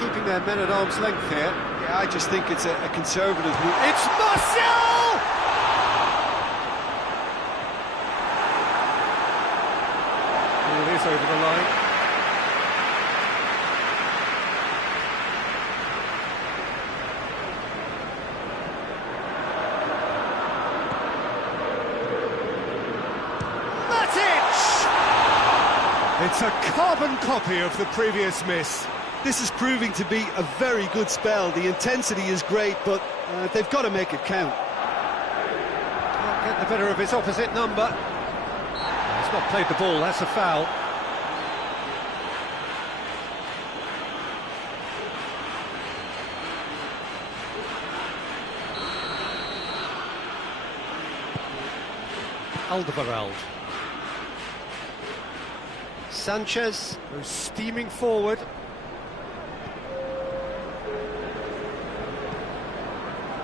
keeping their men at arm's length here. Yeah, I just think it's a conservative move. It's Martial! It is over the line. It's a carbon copy of the previous miss. This is proving to be a very good spell. The intensity is great, but they've got to make it count. Can't get the better of his opposite number. He's not played the ball, that's a foul. Alderweireld. Sanchez goes steaming forward.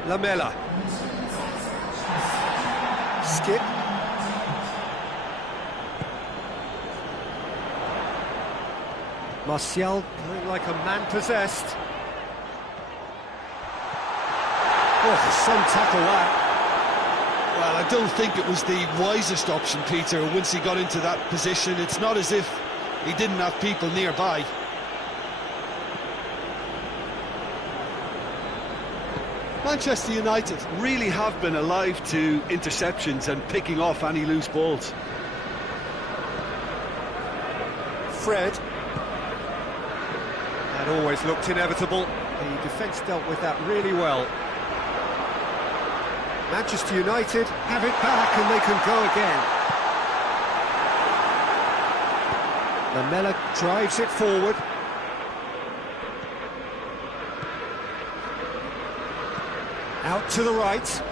Lamela. Skip. Martial going like a man possessed. Oh, some tackle that. Well, I don't think it was the wisest option, Peter, once he got into that position. It's not as if he didn't have people nearby. Manchester United really have been alive to interceptions and picking off any loose balls. Fred. That always looked inevitable. The defence dealt with that really well. Manchester United have it back and they can go again. Lamela drives it forward. Out to the right.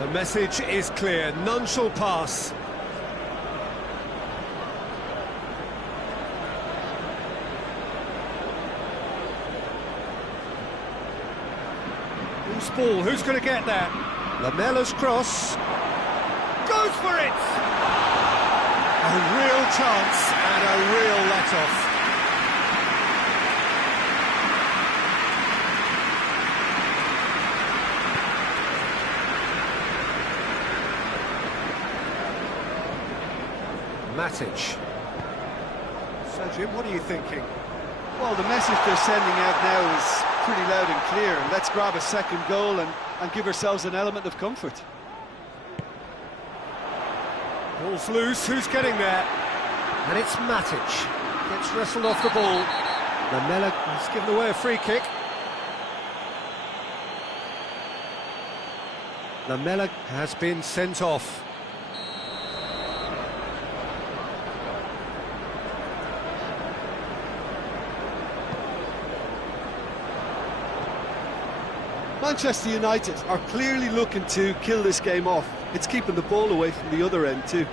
The message is clear, none shall pass. Loose ball, who's going to get that? Lamela's cross. Goes for it! A real chance and a real let-off. Matic. So, Jim, what are you thinking? Well, the message they're sending out now is pretty loud and clear. Let's grab a second goal and give ourselves an element of comfort. Ball's loose, who's getting there? And it's Matic. Gets wrestled off the ball. Lamela has given away a free kick. Lamela has been sent off. Manchester United are clearly looking to kill this game off. It's keeping the ball away from the other end too.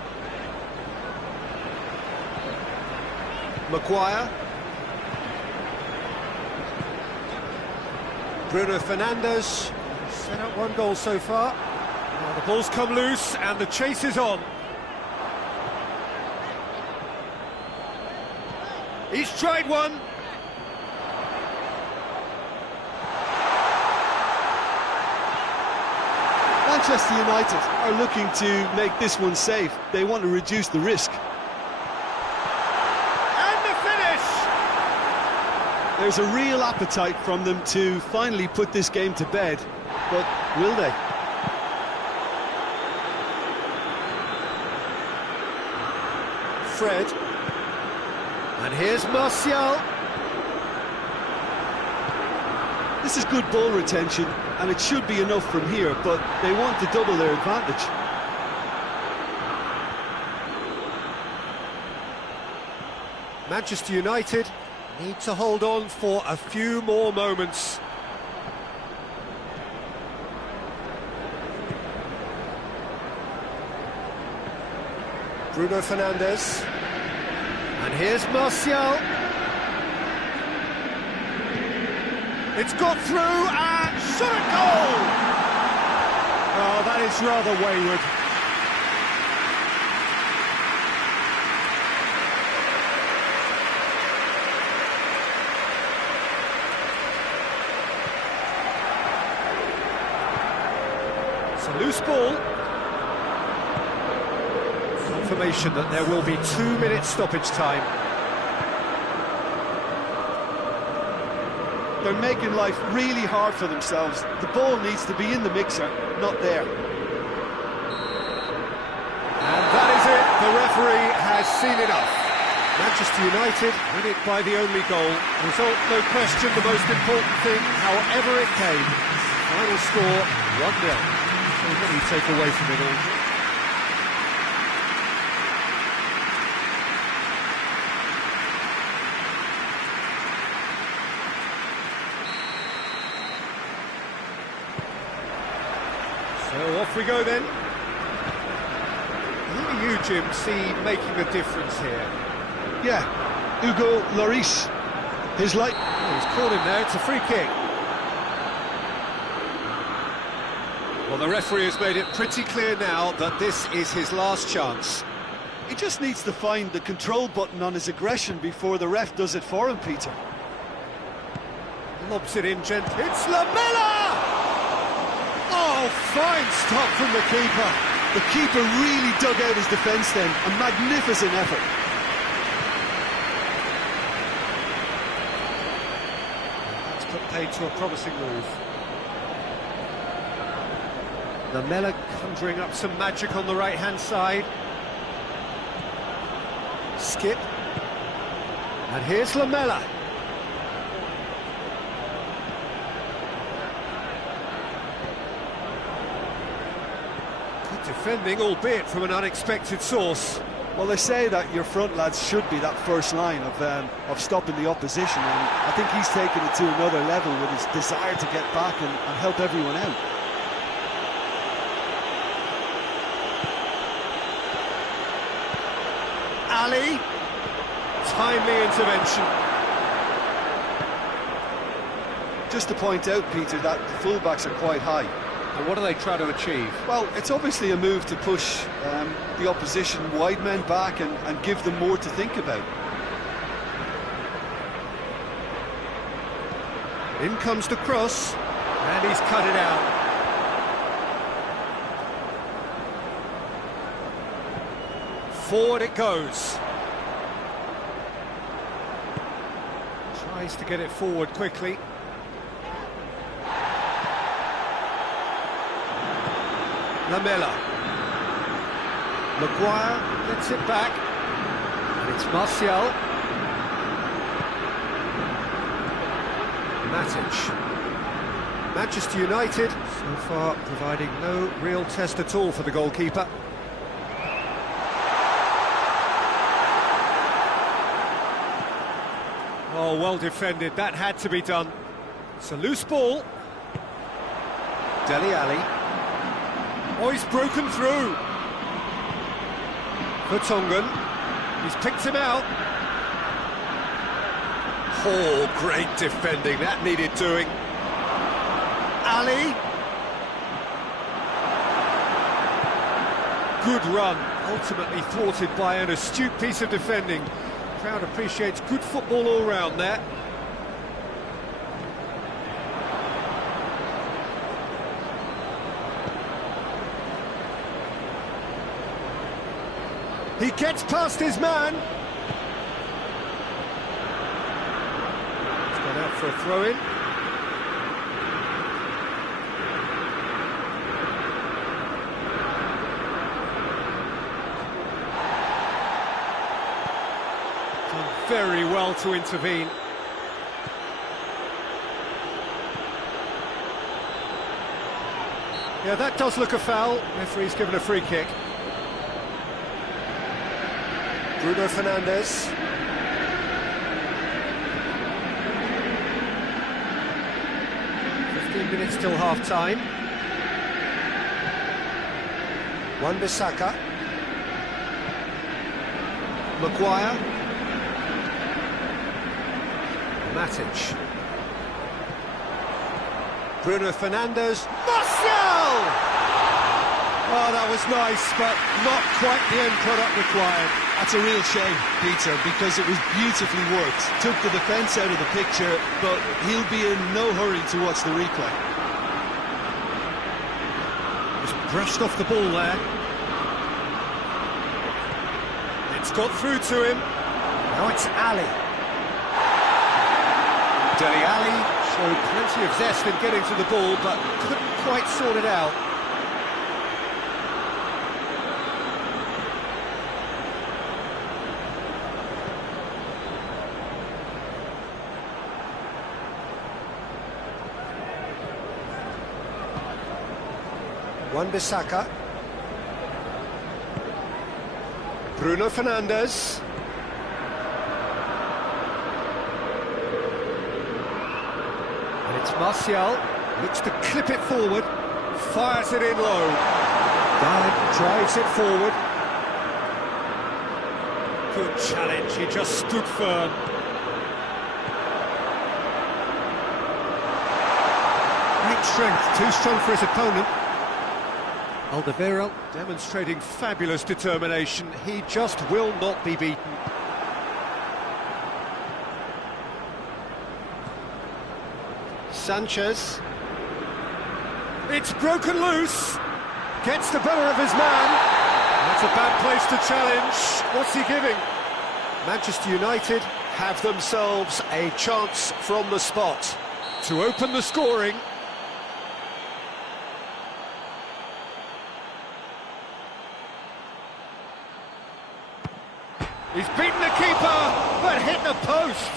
Maguire. Bruno Fernandes set up one goal so far. Now the ball's come loose and the chase is on. He's tried one. Manchester United are looking to make this one safe. They want to reduce the risk. And the finish! There's a real appetite from them to finally put this game to bed, but will they? Fred. And here's Martial. This is good ball retention, and it should be enough from here, but they want to double their advantage. Manchester United need to hold on for a few more moments. Bruno Fernandes. And here's Martial. It's got through and shot a goal! Oh, that is rather wayward. It's a loose ball. Confirmation that there will be 2 minutes stoppage time. They're making life really hard for themselves. The ball needs to be in the mixer, not there. And that is it. The referee has seen enough. Manchester United win it by the only goal. Result, no question, the most important thing, however it came. Final score, 1-0. So what do you take away from it all? So off we go then. Who do you, Jim, see making a difference here? Yeah, Hugo Lloris. His light. Oh, he's caught him there, it's a free kick. Well, the referee has made it pretty clear now that this is his last chance. He just needs to find the control button on his aggression before the ref does it for him, Peter. Lobs it in gently. It's Lamela! Oh, fine stop from the keeper. The keeper really dug out his defence then. A magnificent effort. That's put paid to a promising move. Lamela conjuring up some magic on the right-hand side. Skip. And here's Lamela. Good defending, albeit from an unexpected source. Well, they say that your front lads should be that first line of stopping the opposition, and I think he's taken it to another level with his desire to get back and help everyone out. Ali, timely intervention. Just to point out, Peter, that the fullbacks are quite high. And what are they trying to achieve? Well, it's obviously a move to push the opposition wide men back and give them more to think about. In comes the cross, and he's cut it out. Forward it goes. Tries to get it forward quickly. Lamela. Maguire gets it back. And it's Martial. Matic. Manchester United, so far providing no real test at all for the goalkeeper. Oh, well defended, that had to be done. It's a loose ball. Dele Alli. Oh, he's broken through. Vertonghen. He's picked him out. Oh, great defending, that needed doing. Ali. Good run, ultimately thwarted by an astute piece of defending. Crowd appreciates good football all round there. He gets past his man. He's gone out for a throw-in. Done very well to intervene. Yeah, that does look a foul. Referee's given a free kick. Bruno Fernandes. Minutes till half-time. Wan-Bissaka. Maguire. Matic. Bruno Fernandes. Martial! Oh, that was nice, but not quite the end product required. That's a real shame, Peter, because it was beautifully worked. Took the defence out of the picture, but he'll be in no hurry to watch the replay. Just brushed off the ball there. It's got through to him. Now it's Ali. Dele Alli showed plenty of zest in getting to the ball, but couldn't quite sort it out. Wan-Bissaka. Bruno Fernandes. And it's Martial. Looks to clip it forward. Fires it in low. Dad drives it forward. Good challenge. He just stood firm. Great strength. Too strong for his opponent. Alderweireld demonstrating fabulous determination. He just will not be beaten. Sanchez. It's broken loose. Gets the better of his man. That's a bad place to challenge. What's he giving? Manchester United have themselves a chance from the spot to open the scoring. He's beaten the keeper, but hit the post.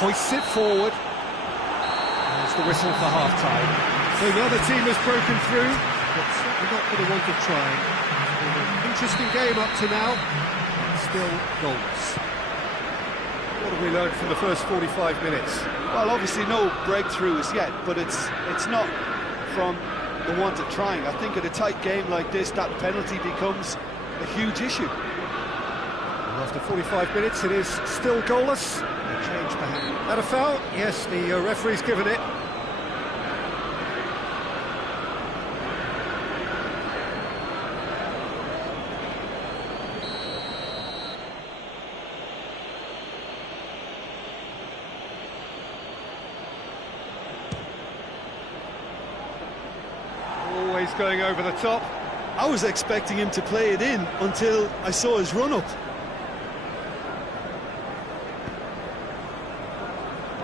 Hoists it forward. There's the whistle for half-time. So the other team has broken through, but certainly not for the want of trying. It's been an interesting game up to now, and still goals. What have we learned from the first 45 minutes? Well, obviously no breakthroughs yet, but it's not from the want of trying. I think in a tight game like this, that penalty becomes a huge issue. And after 45 minutes, it is still goalless. A change perhaps. That a foul? Yes, the referee's given it. Always going over the top. I was expecting him to play it in until I saw his run-up.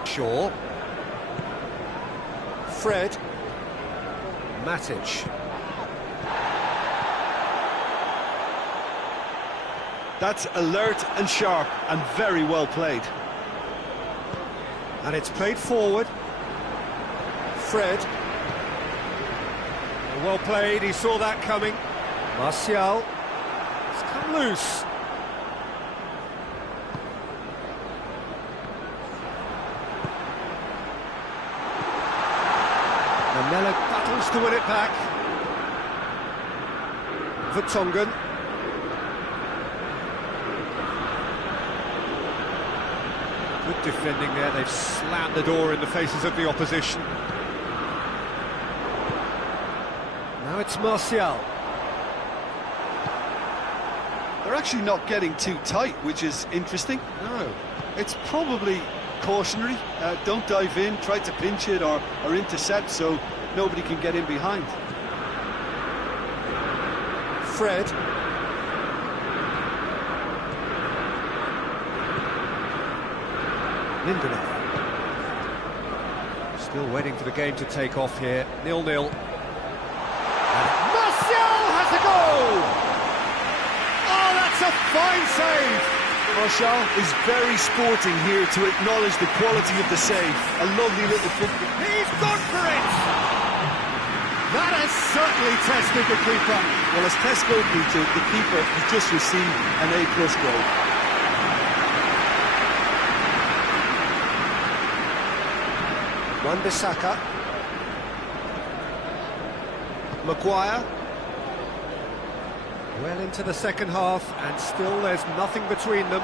Shaw. Fred. Matic. That's alert and sharp and very well played. And it's played forward. Fred. Well played, he saw that coming. Martial. It's come loose. Lamela battles to win it back. Vertonghen. Good defending there, they've slammed the door in the faces of the opposition. Now it's Martial. They're actually not getting too tight, which is interesting. No. It's probably cautionary. Don't dive in, try to pinch it or intercept so nobody can get in behind. Fred. Lindelof. Still waiting for the game to take off here. 0-0. And Martial has a goal! Oh, that's a fine save! Martial is very sporting here to acknowledge the quality of the save. A lovely little football. He's gone for it! That has certainly tested the keeper. Well, as test goalkeeper, the keeper has just received an A+ grade. Wan-Bissaka. Maguire. Well into the second half, and still there's nothing between them.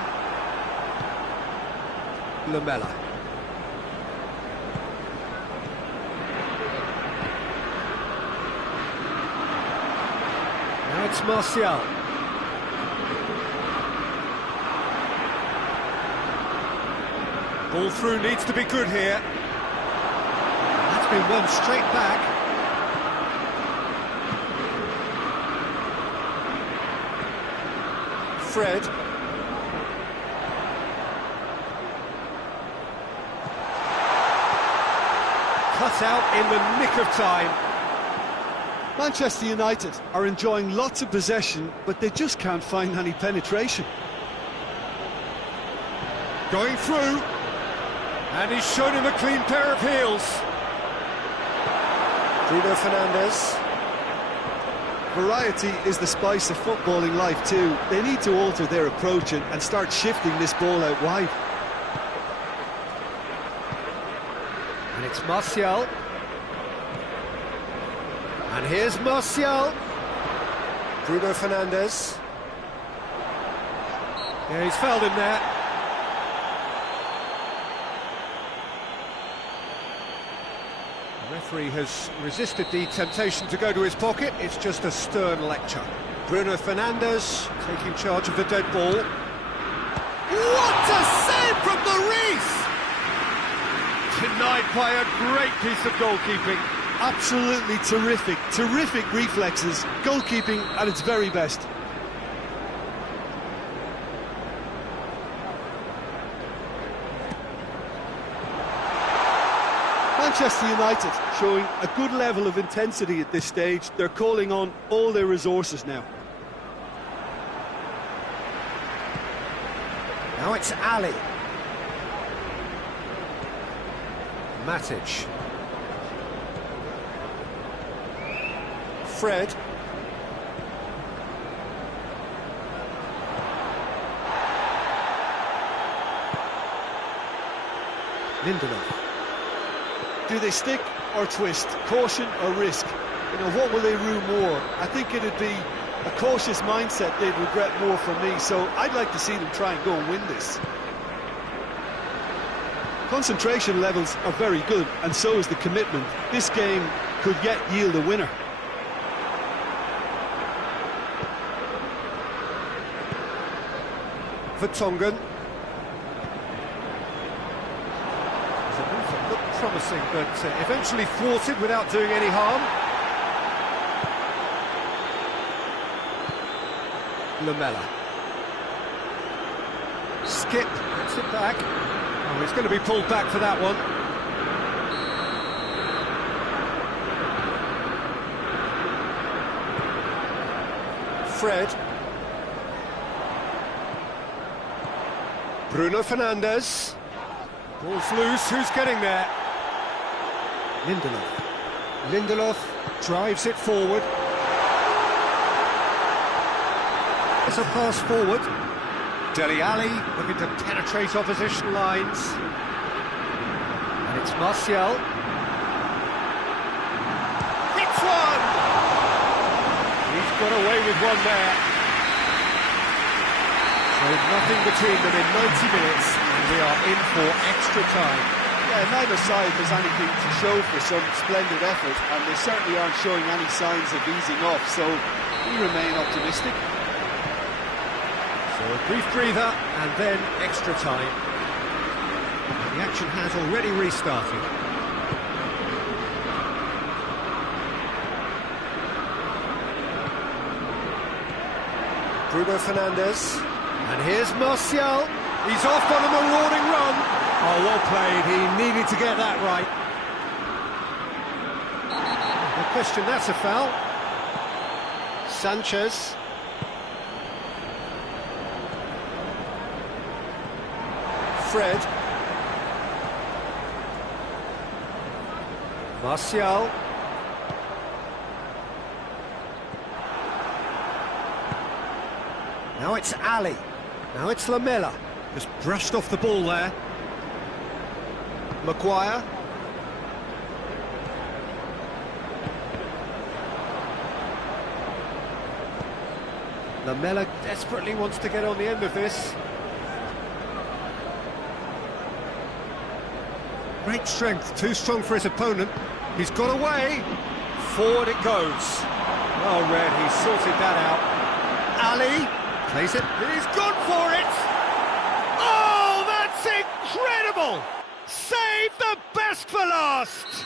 Lamela. Now it's Martial. Ball through needs to be good here. That's been won straight back. Fred. Cut out in the nick of time. Manchester United are enjoying lots of possession, but they just can't find any penetration. Going through. And he's shown him a clean pair of heels. Bruno Fernandes. Variety is the spice of footballing life too. They need to alter their approach and start shifting this ball out wide. And it's Martial. And here's Martial. Bruno Fernandes. Yeah, he's fouled him there. The referee has resisted the temptation to go to his pocket. It's just a stern lecture. Bruno Fernandes taking charge of the dead ball. What a save from Maurice! Denied by a great piece of goalkeeping. Absolutely terrific reflexes, goalkeeping at its very best. Manchester United showing a good level of intensity at this stage. They're calling on all their resources now. Now it's Ali. Matic. Fred. Lindelof. Do they stick or twist? Caution or risk? You know, what will they rue more? I think it'd be a cautious mindset they'd regret more from me, so I'd like to see them try and go and win this. Concentration levels are very good, and so is the commitment. This game could yet yield a winner. Vertonghen. Looked promising, but eventually thwarted without doing any harm. Lamela. Skip, gets it back. Oh, he's going to be pulled back for that one. Fred. Bruno Fernandes. Ball's loose, who's getting there? Lindelof. Lindelof drives it forward. It's a pass forward. Dele Alli looking to penetrate opposition lines. And it's Martial. It's one! He's got away with one there. So nothing between them in 90 minutes. we are in for extra time. Yeah, neither side has anything to show for some splendid effort, and they certainly aren't showing any signs of easing off, so we remain optimistic. So a brief breather, and then extra time. The action has already restarted. Bruno Fernandes, and here's Martial. He's off on a marauding run. Oh, well played. He needed to get that right. No question, that's a foul. Sanchez. Fred. Martial. Now it's Ali. Now it's Lamela. Just brushed off the ball there. Maguire. Lamela desperately wants to get on the end of this. Great strength, too strong for his opponent. He's got away. Forward it goes. Well read, he sorted that out. Ali plays it, and he's gone for it! Oh, that's incredible! Save the best for last!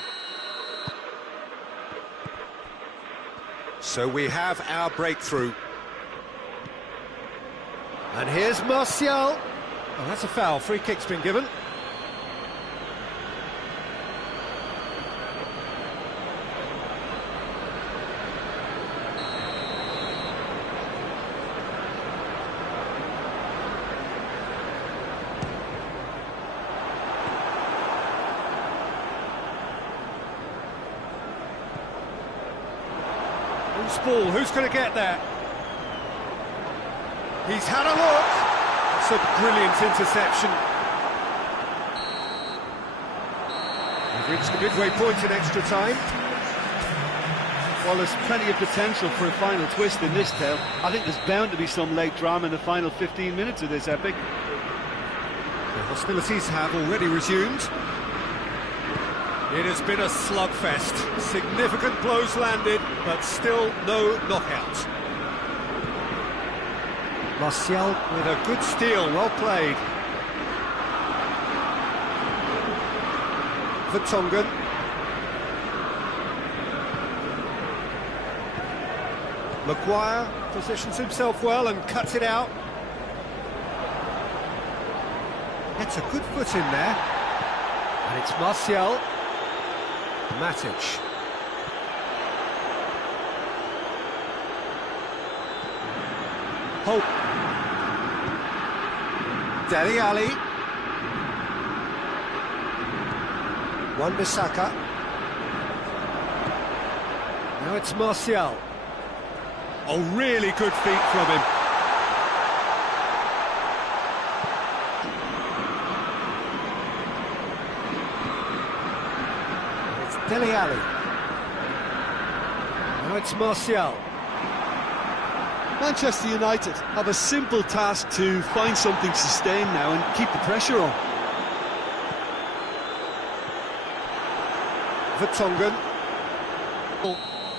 So we have our breakthrough. And here's Martial. Oh, that's a foul. Free kick's been given. Loose ball, who's going to get there? He's had a look. It's a brilliant interception. We've reached the midway point in extra time. Well, there's plenty of potential for a final twist in this tale. I think there's bound to be some late drama in the final 15 minutes of this epic. The hostilities have already resumed. It has been a slugfest. Significant blows landed, but still no knockout. Martial with a good steal, well played. Vertonghen. Maguire positions himself well and cuts it out. Gets a good foot in there. And it's Martial. Matic. Hope. Dele Alli. Wan-Bissaka. Now it's Martial. Oh, really good feet from him. It's Dele Alli. Now it's Martial. Manchester United have a simple task to find something to sustain now and keep the pressure on. Vertonghen.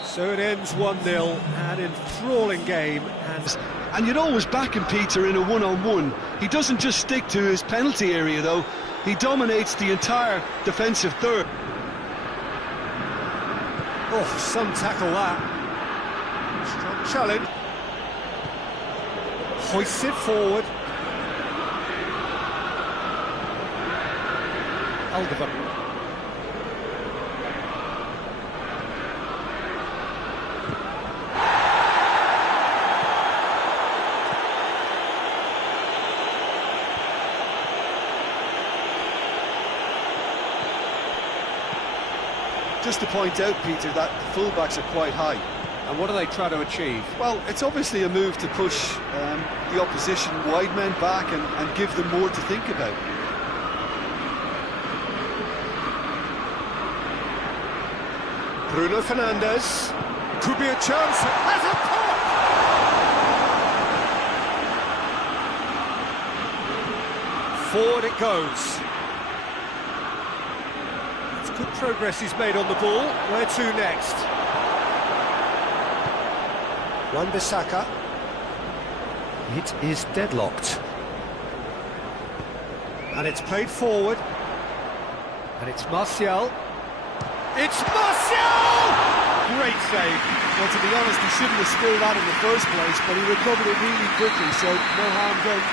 So it ends 1-0, an enthralling game. And you'd always back him, Peter, in a one-on-one. He doesn't just stick to his penalty area, though. He dominates the entire defensive third. Oh, some tackle that. Strong challenge. Hoists it forward. Alderweireld. Just to point out, Peter, that the fullbacks are quite high. And what do they try to achieve? Well, it's obviously a move to push the opposition wide men back and give them more to think about. Bruno Fernandes. Could be a chance. Has a pop! Forward it goes. It's good progress he's made on the ball. Where to next? Wan-Bissaka. It is deadlocked. And it's played forward. And it's Martial. It's Martial! Great save. Well, to be honest, he shouldn't have scored that in the first place, but he recovered it really quickly, so no harm done.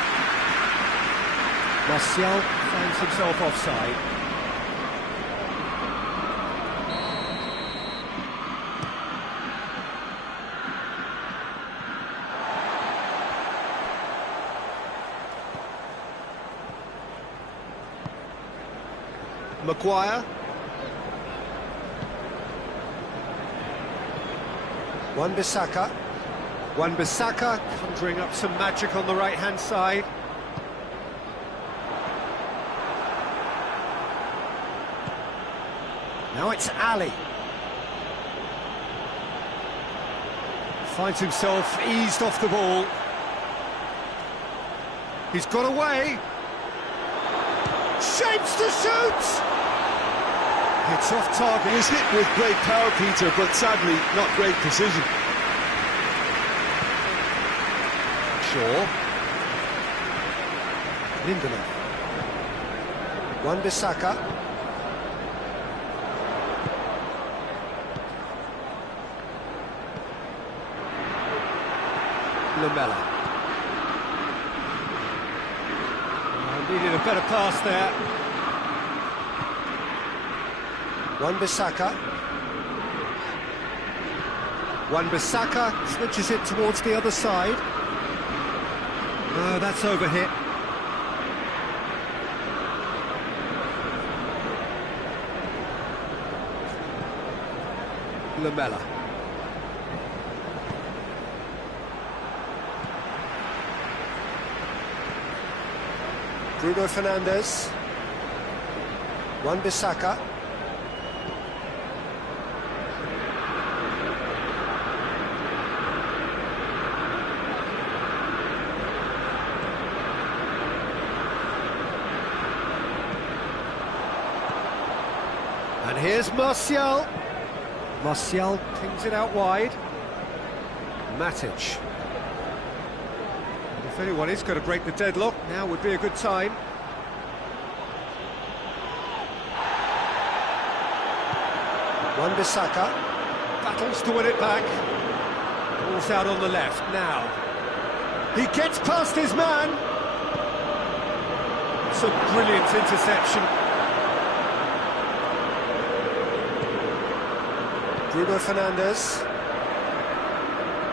Martial finds himself offside. Maguire. Wan-Bissaka. Wan-Bissaka conjuring up some magic on the right-hand side. Now it's Ali. Finds himself eased off the ball. He's got away. Shapes to shoot! It's off target. He was hit with great power, Peter, but sadly not great precision. Shaw. Lindelof. Wan-Bissaka. Lamela. Needed a better pass there. Wan-Bissaka. Wan-Bissaka switches it towards the other side. No, that's overhit. Lamela. Bruno Fernandes. Wan-Bissaka. And here's Martial. Martial pings it out wide. Matic. If anyone is going to break the deadlock, now would be a good time. Wan-Bissaka battles to win it back. Ball's out on the left now. He gets past his man. It's a brilliant interception. Bruno Fernandes.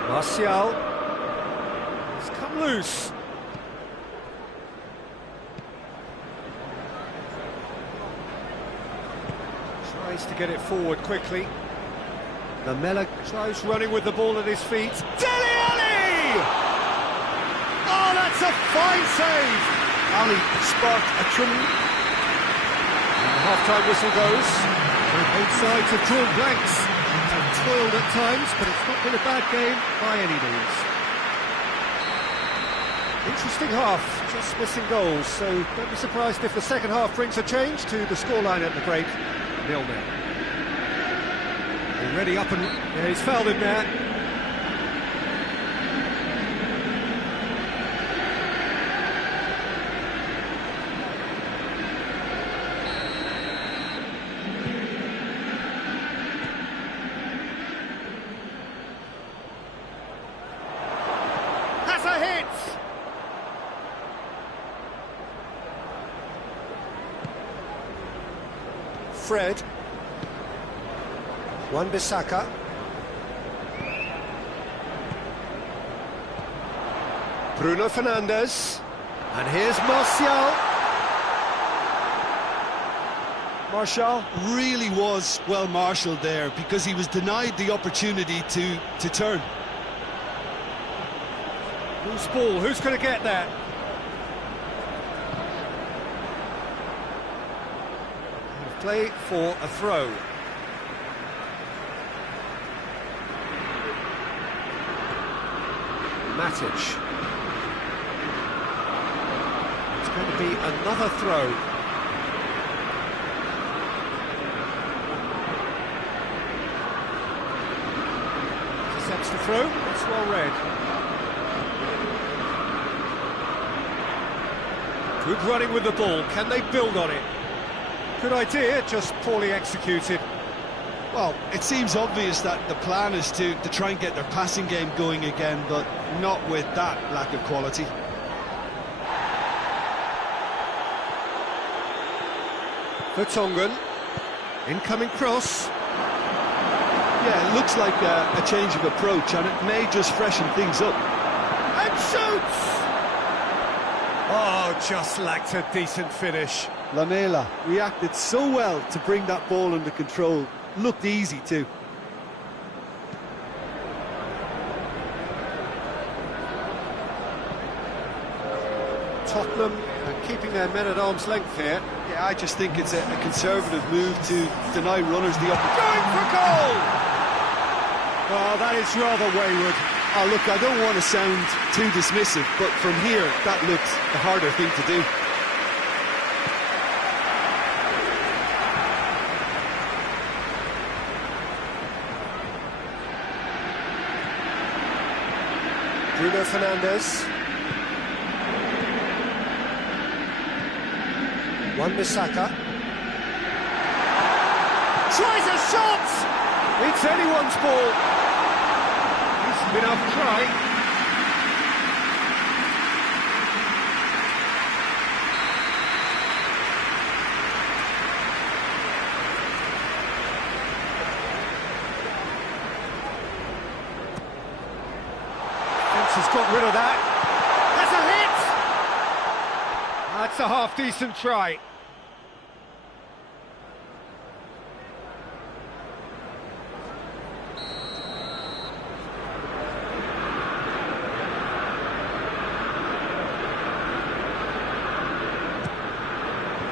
Martial. He's come loose. Tries to get it forward quickly. Lamela tries running with the ball at his feet. Dele Alli! Oh, that's a fine save! Ali sparked a tremendous... And the half-time whistle goes. Both sides have drawn blanks. And toiled at times, but it's not been a bad game by any means. Interesting half, just missing goals, so don't be surprised if the second half brings a change to the scoreline at the break. 0-0. Already up and... yeah, he's fouled him there. Has a hit! Fred. Wan-Bissaka. Bruno Fernandes. And here's Martial. Martial really was well marshalled there because he was denied the opportunity to turn. Loose ball, who's going to get that? Play for a throw. Matic. It's going to be another throw. Intercepts the throw, it's well read. Good running with the ball, can they build on it? Good idea, just poorly executed. Well, it seems obvious that the plan is to try and get their passing game going again, but not with that lack of quality. Vertonghen, incoming cross. Yeah, it looks like a change of approach, and it may just freshen things up. And shoots! Oh, just lacked a decent finish. Lamela reacted so well to bring that ball under control. Looked easy too. Tottenham are keeping their men at arm's length here. Yeah, I just think it's a conservative move to deny runners the opportunity. Going for goal! Oh, that is rather wayward. Oh, look, I don't want to sound too dismissive, but from here, that looks the harder thing to do. Bruno Fernandes. Wan-Bissaka. Tries a shot! It's anyone's ball. He's been up try. Has got rid of that. That's a hit! That's a half-decent try.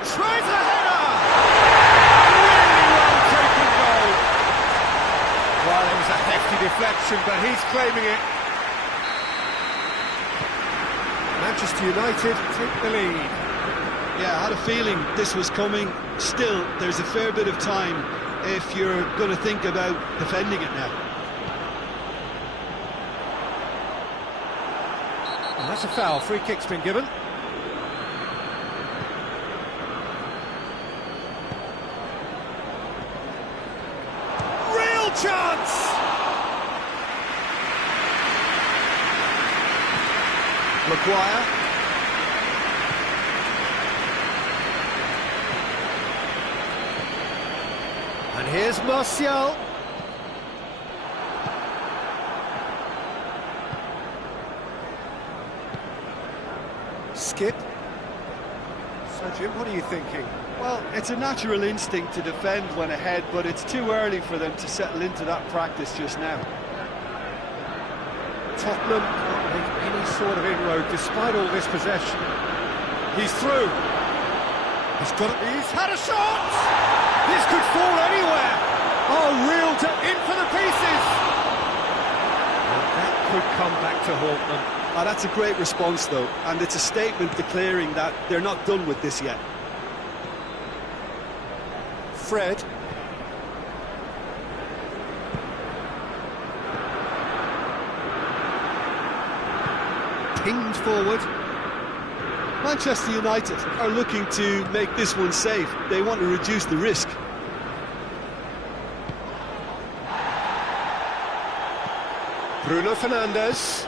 Tries a header! Really well taken goal. Well, it was a hefty deflection, but he's claiming it. Manchester United take the lead. Yeah, I had a feeling this was coming. Still, there's a fair bit of time if you're going to think about defending it now. Well, that's a foul. Free kick's been given. Real chance! Maguire. And here's Martial. Skip. So Jim, what are you thinking? Well, it's a natural instinct to defend when ahead, but it's too early for them to settle into that practice just now. Tottenham can't make any sort of inroad despite all this possession. He's through. He's had a shot! This could fall anywhere! Oh, reeled in for the pieces! And that could come back to haunt them. Oh, that's a great response, though, and it's a statement declaring that they're not done with this yet. Fred. Pinged forward. Manchester United are looking to make this one safe. They want to reduce the risk. Bruno Fernandes.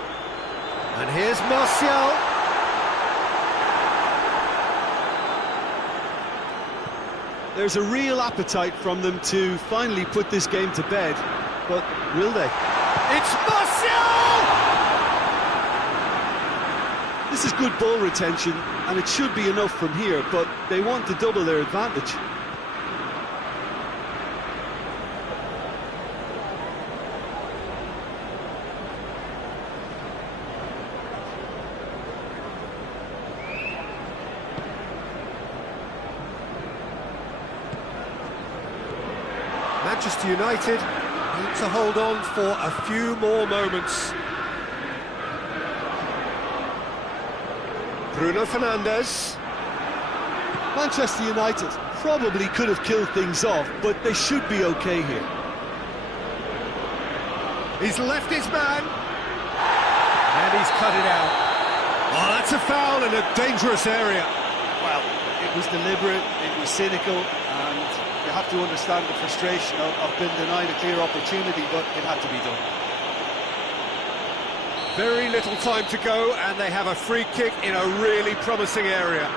And here's Martial. There's a real appetite from them to finally put this game to bed, but will they? It's Martial! This is good ball retention, and it should be enough from here, but they want to double their advantage. Manchester United need to hold on for a few more moments. Bruno Fernandes. Manchester United probably could have killed things off, but they should be okay here. He's left his man. And he's cut it out. Oh, that's a foul in a dangerous area. Well, it was deliberate, it was cynical, and you have to understand the frustration of being denied a clear opportunity, but it had to be done. Very little time to go, and they have a free kick in a really promising area.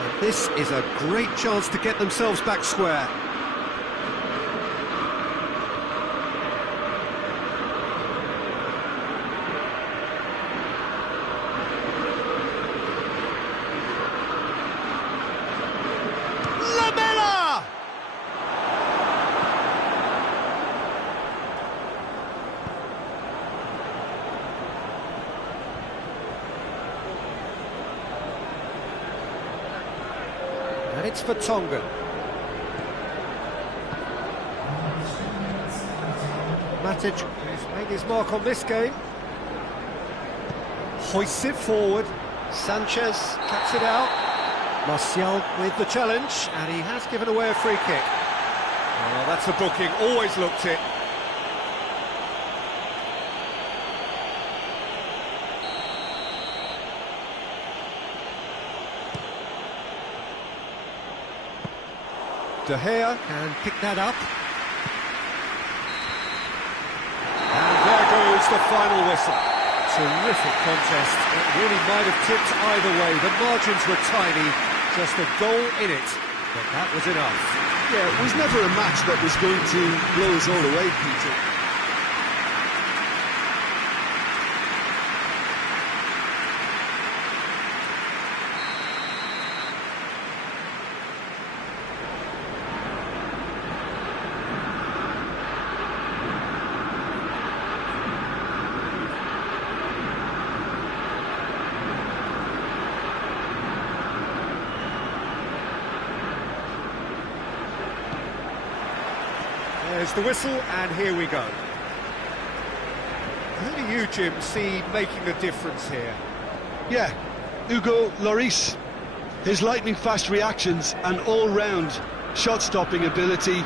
And this is a great chance to get themselves back square. And it's for Tongan. Matic has made his mark on this game. Hoists it forward. Sanchez cuts it out. Martial with the challenge, and he has given away a free kick. Oh, that's a booking, always looked it. De Gea can pick that up. And there goes the final whistle. Terrific contest. It really might have tipped either way. The margins were tiny, just a goal in it. But that was enough. Yeah, it was never a match that was going to blow us all away, Peter. There's the whistle, and here we go. Who do you, Jim, see making a difference here? Yeah, Hugo Lloris. His lightning-fast reactions and all-round shot-stopping ability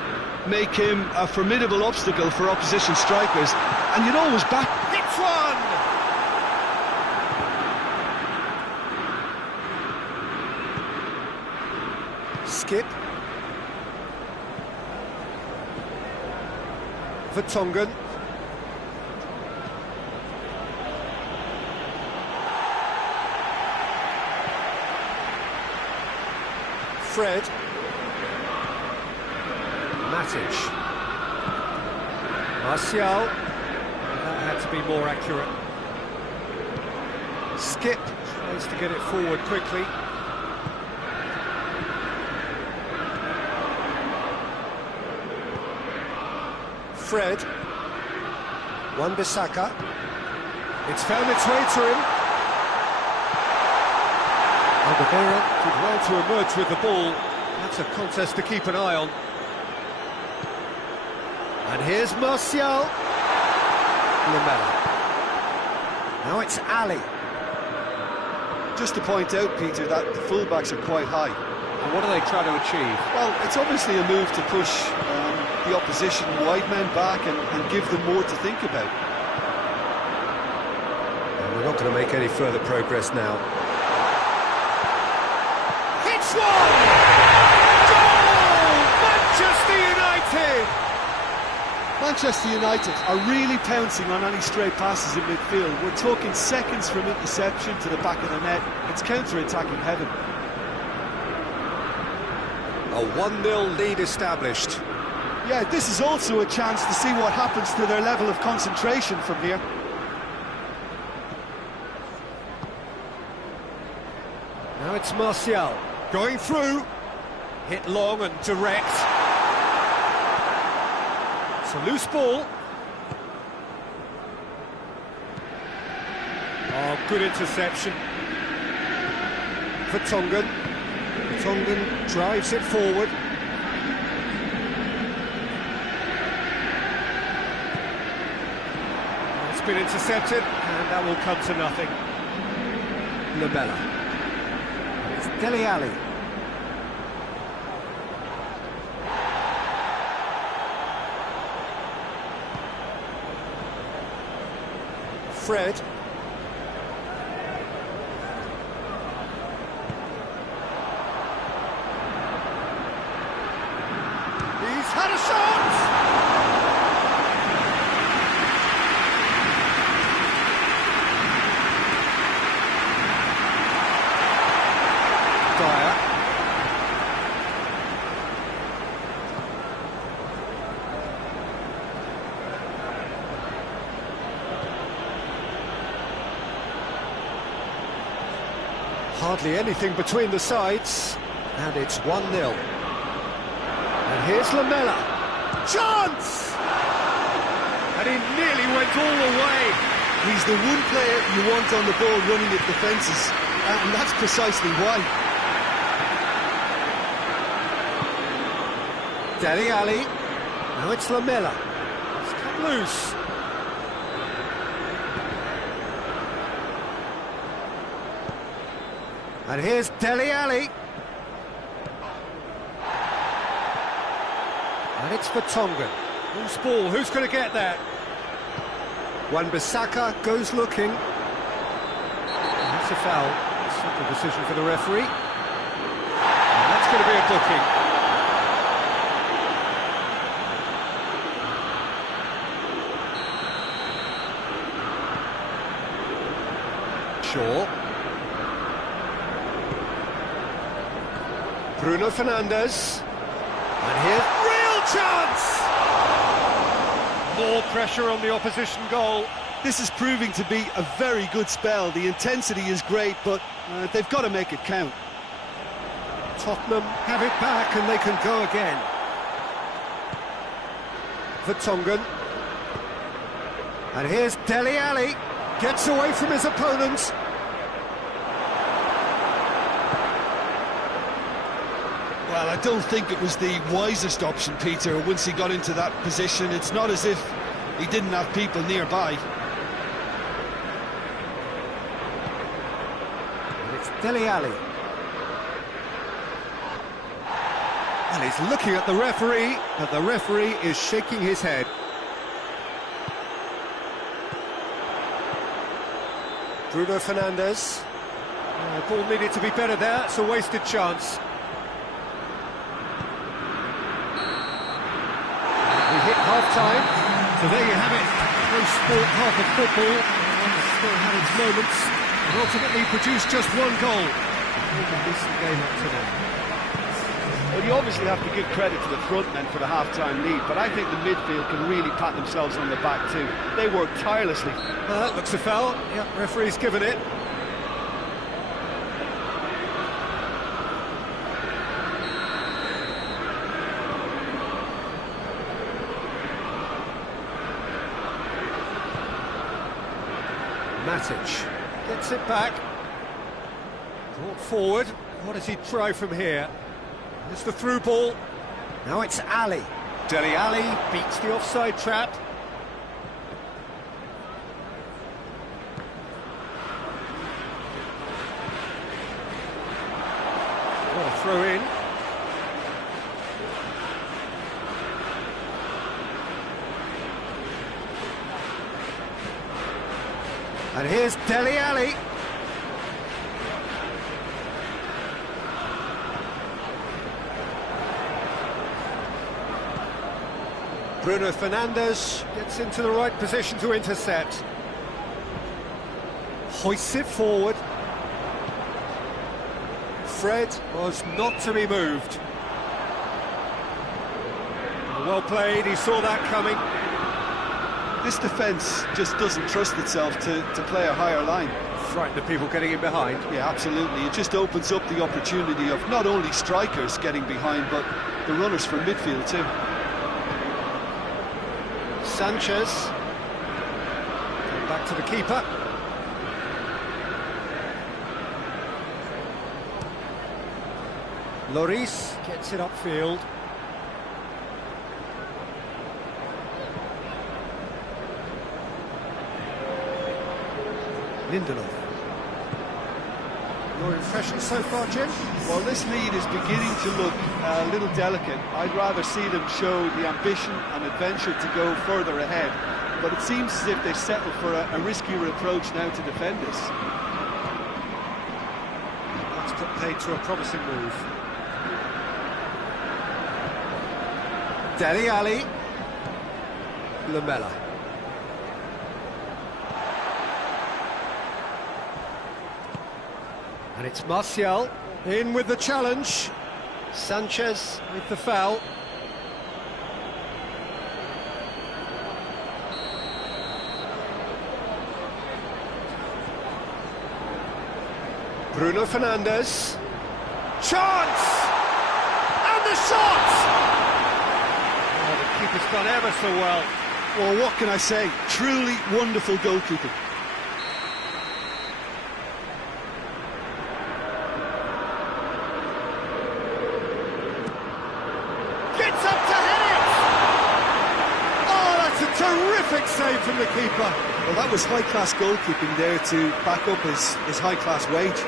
make him a formidable obstacle for opposition strikers, and you'd always back... Hits one! Skip. For Tongan. Fred. Matic. Martial. That had to be more accurate. Skip tries to get it forward quickly. Fred. Wan-Bissaka. It's found its way to him. Alderweireld did well to emerge with the ball. That's a contest to keep an eye on. And here's Martial. Lamela. Now it's Ali. Just to point out, Peter, that the fullbacks are quite high. And what are they trying to achieve? Well, it's obviously a move to push the opposition wide men back and give them more to think about. And we're not going to make any further progress now. Hits one! Goal! Manchester United! Manchester United are really pouncing on any stray passes in midfield. We're talking seconds from interception to the back of the net. It's counter-attacking heaven. A 1-0 lead established. Yeah, this is also a chance to see what happens to their level of concentration from here. Now it's Martial. Going through. Hit long and direct. It's a loose ball. Oh, good interception. For Tongan. Tongan drives it forward. It's been intercepted, and that will come to nothing. Lamela. It's Dele Alli. Fred. He's had a shot! Dyer. Hardly anything between the sides, and it's 1-0. And here's Lamela. Chance! And he nearly went all the way. He's the one player you want on the ball running at defences, and that's precisely why. Dele Alli. Now it's Lamela. It's cut loose. And here's Dele Alli. And it's for Tongan. Loose ball, who's going to get that? Wan-Bissaka goes looking. And that's a foul. Simple decision for the referee. And that's going to be a booking. Shaw. Bruno Fernandes. And here's real chance! More pressure on the opposition goal. This is proving to be a very good spell. The intensity is great, but they've got to make it count. Tottenham have it back and they can go again. Vertonghen. And here's Dele Alli. Gets away from his opponents. Well, I don't think it was the wisest option, Peter, once he got into that position. It's not as if he didn't have people nearby. And it's Dele Alli. And he's looking at the referee, but the referee is shaking his head. Bruno Fernandes. Ball needed to be better there, it's a wasted chance. We hit half-time, so there you have it. No sport, half of football, still had its moments, and ultimately produced just one goal. What a decent game up to now. Well, you obviously have to give credit to the front men for the half-time lead, but I think the midfield can really pat themselves on the back too. They worked tirelessly. That looks a foul. Yep, referee's given it. Matic gets it back. Brought forward. What does he try from here? It's the through ball. Now it's Ali. Dele Alli beats the offside trap. What a throw in. And here's Dele Alli. Bruno Fernandes gets into the right position to intercept. Hoists it forward. Fred was not to be moved. Well played, he saw that coming. This defence just doesn't trust itself to play a higher line. Frighten the people getting in behind. Yeah, absolutely. It just opens up the opportunity of not only strikers getting behind, but the runners from midfield too. Sanchez. Back to the keeper. Lloris gets it upfield. Lindelof. Your impression so far, Jim? Well, this lead is beginning to look a little delicate. I'd rather see them show the ambition and adventure to go further ahead. but it seems as if they've settled for a riskier approach now to defend this. That's put paid to a promising move. Dele Alli. Lamela. And it's Martial in with the challenge. Sanchez with the foul. Bruno Fernandes. Chance! And the shot! Oh, the keeper's done ever so well. Well, what can I say? Truly wonderful goalkeeping. Gets up to hit it! Oh, that's a terrific save from the keeper. Well, that was high-class goalkeeping there to back up his high-class wage.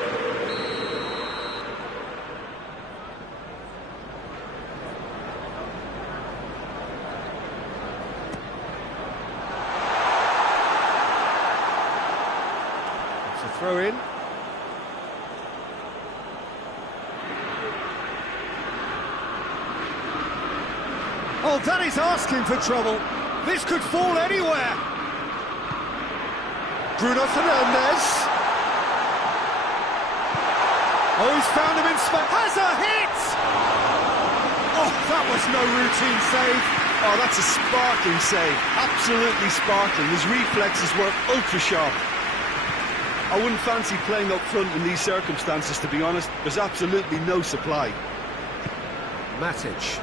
It's a throw-in. Oh, that is asking for trouble. This could fall anywhere. Bruno Fernandes. Oh, he's found him in space. Has a hit! Oh, that was no routine save. Oh, that's a sparkling save. Absolutely sparkling. His reflexes were ultra sharp. I wouldn't fancy playing up front in these circumstances, to be honest. There's absolutely no supply. Matic.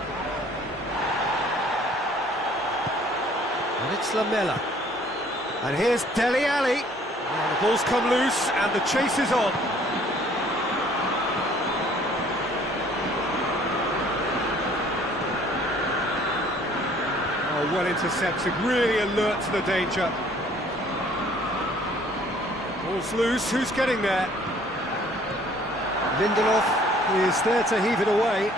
And it's Lamela. And here's Dele Alli. And the ball's come loose and the chase is on. Oh, well intercepted, really alert to the danger. Ball's loose, who's getting there? Lindelof is there to heave it away.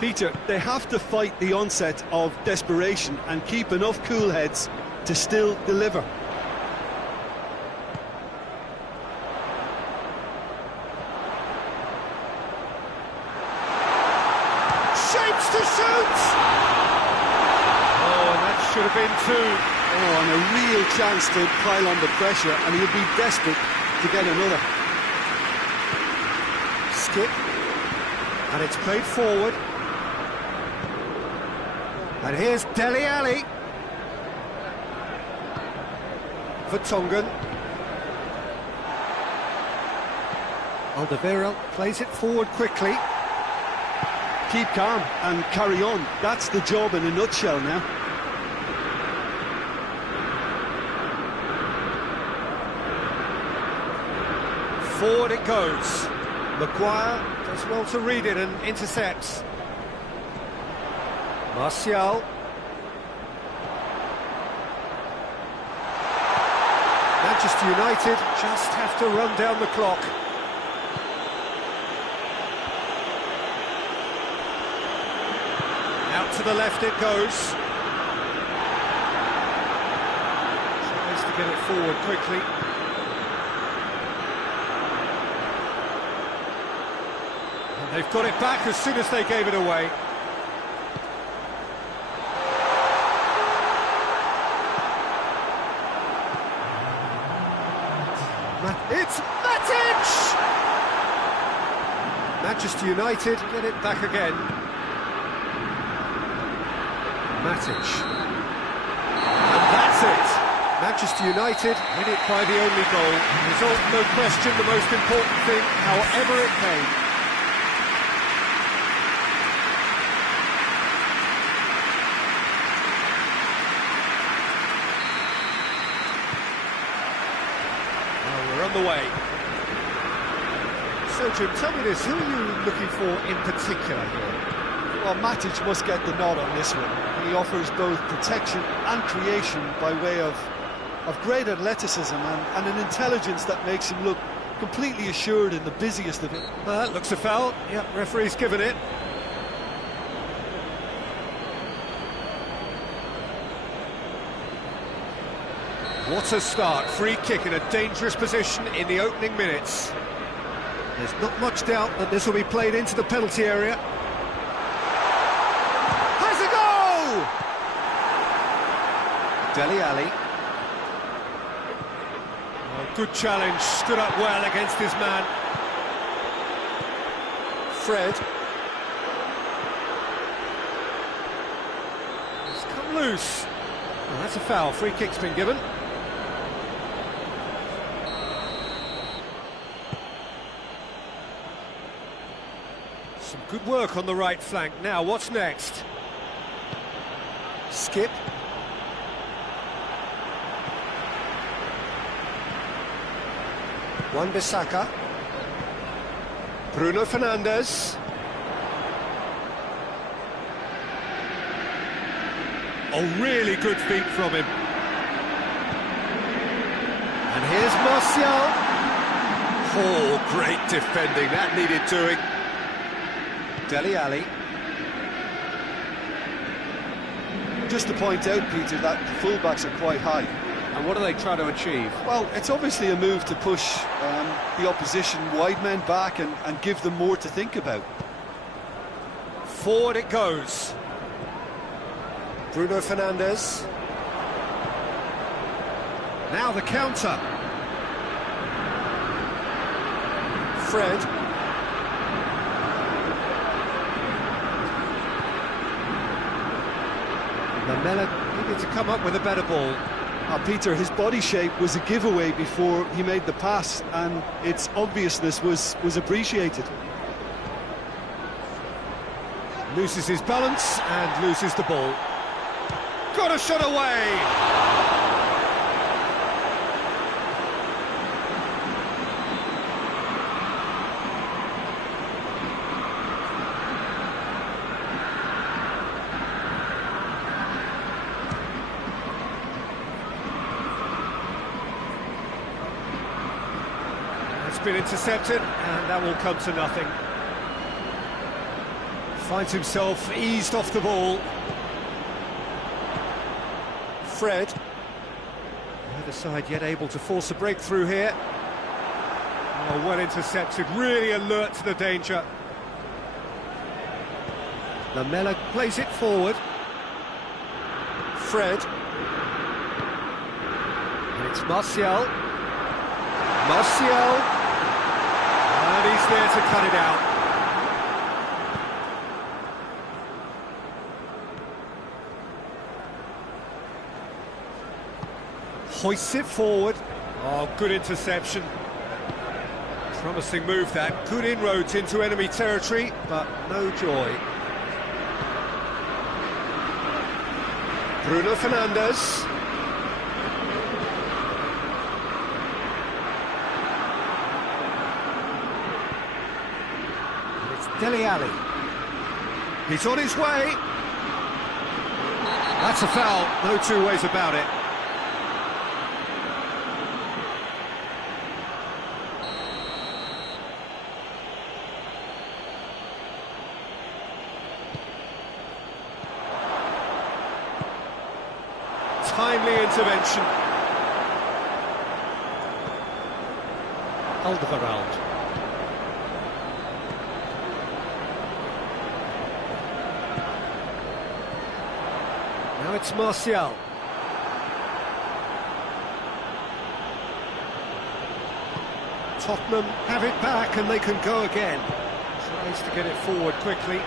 Peter, they have to fight the onset of desperation and keep enough cool heads to still deliver. Shapes to shoot! Oh, and that should have been two. Oh, and a real chance to pile on the pressure, and he'll be desperate to get another. Skip. And it's played forward. And here's Dele Alli. Vertonghen. Alderweireld plays it forward quickly. Keep calm and carry on. That's the job in a nutshell now. Forward it goes. Maguire does well to read it and intercepts. Martial. Manchester United just have to run down the clock. Out to the left it goes. Tries to get it forward quickly. And they've got it back as soon as they gave it away. It's Matic! Manchester United get it back again. Matic. And that's it. Manchester United win it by the only goal. Result, no question, the most important thing, however it came. We're on the way. So, Jim, tell me this, who are you looking for in particular here? Well, Matic must get the nod on this one. He offers both protection and creation by way of great athleticism and an intelligence that makes him look completely assured in the busiest of it. Looks a foul. Yep, referee's given it. What a start. Free kick in a dangerous position in the opening minutes. There's not much doubt that this will be played into the penalty area. Has a goal! Dele Alli. Oh, good challenge, stood up well against his man. Fred. It's come loose. Oh, that's a foul, free kick's been given. Some good work on the right flank. Now, what's next? Skip. Wan-Bissaka. Bruno Fernandes. Oh, really good feet from him. And here's Martial. Oh, great defending. That needed doing. Dele Alli. Just to point out, Peter, that the fullbacks are quite high. And what are they trying to achieve? Well, it's obviously a move to push the opposition wide men back and give them more to think about. Forward it goes. Bruno Fernandes. Now the counter. Fred. Lamela needed to come up with a better ball. Peter, his body shape was a giveaway before he made the pass, and its obviousness was appreciated. Loses his balance and loses the ball. Got a shot away! Been intercepted, and that will come to nothing. Finds himself eased off the ball. Fred. Neither side yet able to force a breakthrough here. Oh, well intercepted, really alert to the danger. Lamela plays it forward. Fred. And it's Martial. Martial. And he's there to cut it out. Hoists it forward. Oh, good interception. Promising move that. Good inroads into enemy territory, but no joy. Bruno Fernandes. Dele Alli. He's on his way. That's a foul, no two ways about it. Timely intervention. Alderweireld. Now it's Martial. Tottenham have it back and they can go again. Tries to get it forward quickly.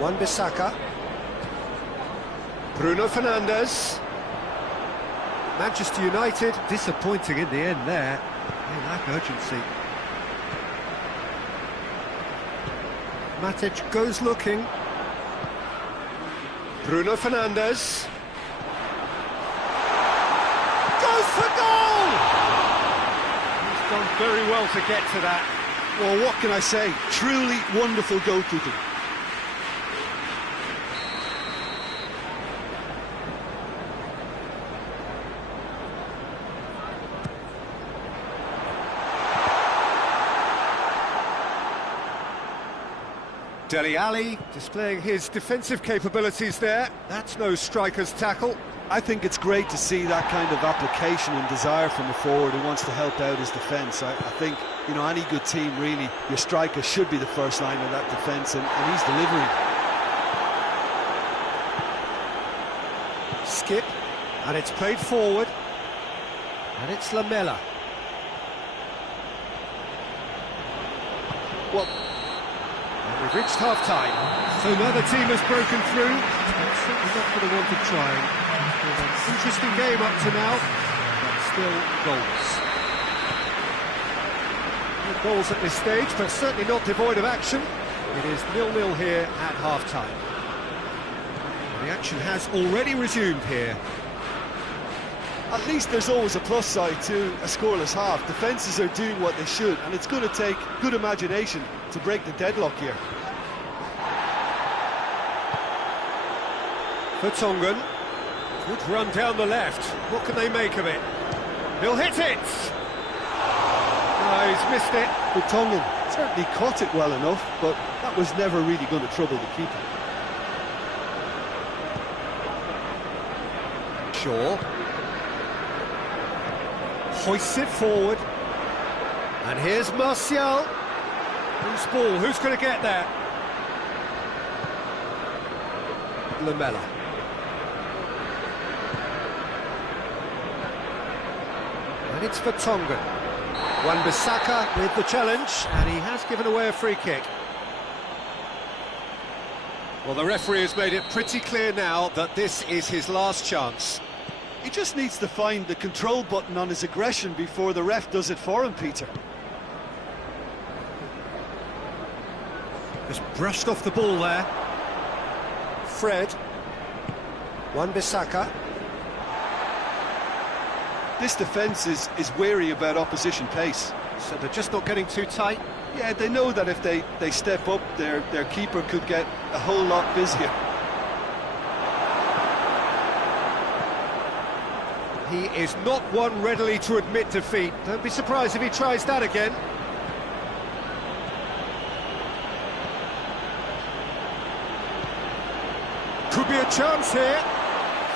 Wan-Bissaka. Bruno Fernandes. Manchester United disappointing in the end there. They lack urgency. Matic goes looking. Bruno Fernandes. Goes for goal! He's done very well to get to that. Well, what can I say? Truly wonderful goalkeeping. Dele Alli displaying his defensive capabilities there. That's no striker's tackle. I think it's great to see that kind of application and desire from a forward who wants to help out his defence. I think, you know, any good team, really, your striker should be the first line of that defence, and he's delivering. Skip, and it's played forward, and it's Lamela. Well, and we've reached half-time, so now the team has broken through. It's certainly not going to want to try. Interesting game up to now, but still goals. No goals at this stage, but certainly not devoid of action. It is 0-0 here at half-time. The action has already resumed here. At least there's always a plus side to a scoreless half. Defences are doing what they should, and it's going to take good imagination to break the deadlock here. Vertonghen. Good run down the left. What can they make of it? He'll hit it! No, he's missed it. Vertonghen certainly caught it well enough, but that was never really going to trouble the keeper. Shaw. Hoists it forward. And here's Martial. Who's ball? Who's going to get there? Lamela. And it's Vertonghen. Wan-Bissaka with the challenge, and he has given away a free kick. Well, the referee has made it pretty clear now that this is his last chance. He just needs to find the control button on his aggression before the ref does it for him, Peter. Just brushed off the ball there. Fred. Wan-Bissaka. This defence is wary about opposition pace. So they're just not getting too tight? Yeah, they know that if they step up, their keeper could get a whole lot busier. He is not one readily to admit defeat. Don't be surprised if he tries that again. Could be a chance here.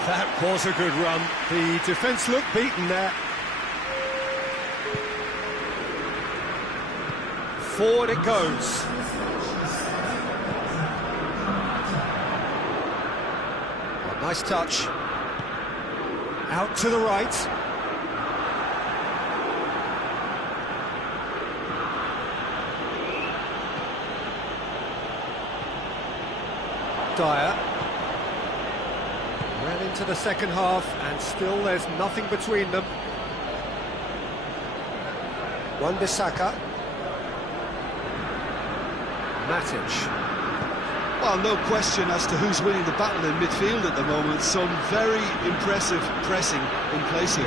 That was a good run. The defence looked beaten there. Forward it goes. Oh, nice touch. Out to the right. Dyer. Well into the second half, and still there's nothing between them. Wan-Bissaka. Matic. Well, no question as to who's winning the battle in midfield at the moment. Some very impressive pressing in place here.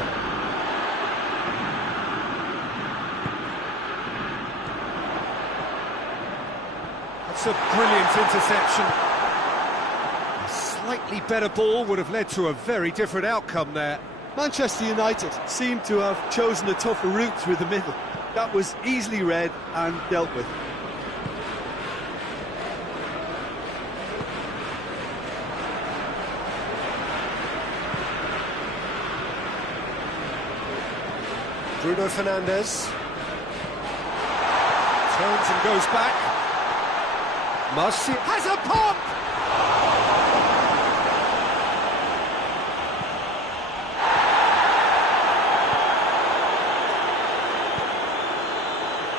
That's a brilliant interception. A slightly better ball would have led to a very different outcome there. Manchester United seem to have chosen a tougher route through the middle. That was easily read and dealt with. Bruno Fernandes turns and goes back. Martial has a pop!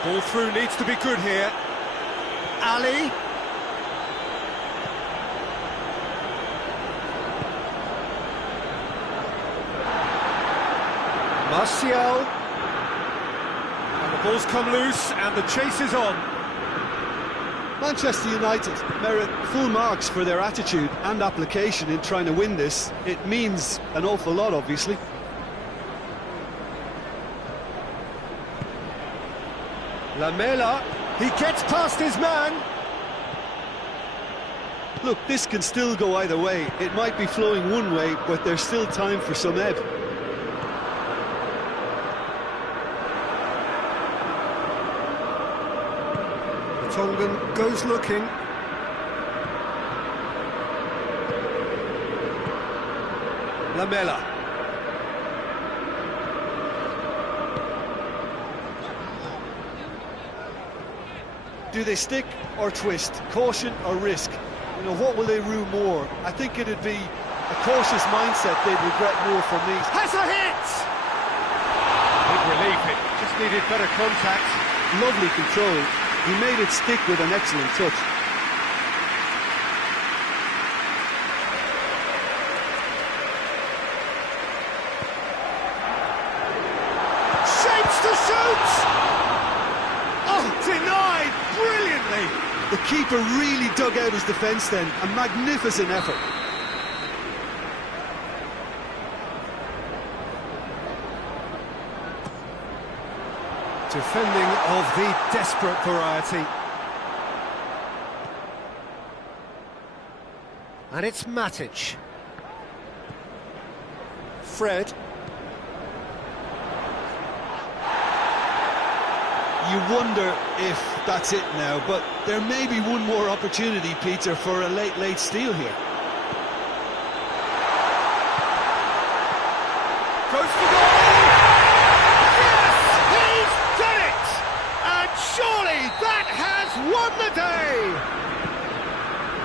Ball through needs to be good here. Ali. Martial. And the ball's come loose and the chase is on. Manchester United merit full marks for their attitude and application in trying to win this. It means an awful lot, obviously. Lamela, he gets past his man. Look, this can still go either way. It might be flowing one way, but there's still time for some ebb. Vertonghen goes looking. Lamela. Do they stick or twist? Caution or risk? You know, what will they rue more? I think it'd be a cautious mindset they'd regret more for me. Has a hit! Big relief, it just needed better contact. Lovely control. He made it stick with an excellent touch. Shapes to shoot! Oh, denied brilliantly! The keeper really dug out his defence then. A magnificent effort. Defending of the desperate variety. And it's Matic. Fred. You wonder if that's it now, but there may be one more opportunity, Peter, for a late steal here. Goes for goal! Yes! He's done it! And surely that has won the day!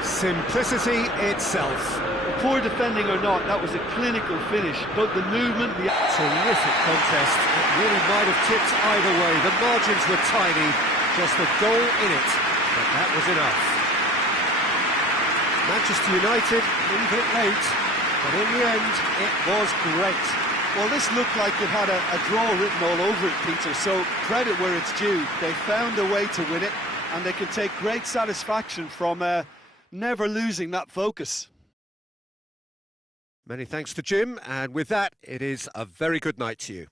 Simplicity itself. Poor defending or not, that was a clinical finish. But the movement, the Terrific contest. It really might have tipped either way. The margins were tiny, just a goal in it, but that was enough. Manchester United leave it late, but in the end, it was great. Well, this looked like it had a draw written all over it, Peter, so credit where it's due. They found a way to win it, and they can take great satisfaction from never losing that focus. Many thanks to Jim, and with that, it is a very good night to you.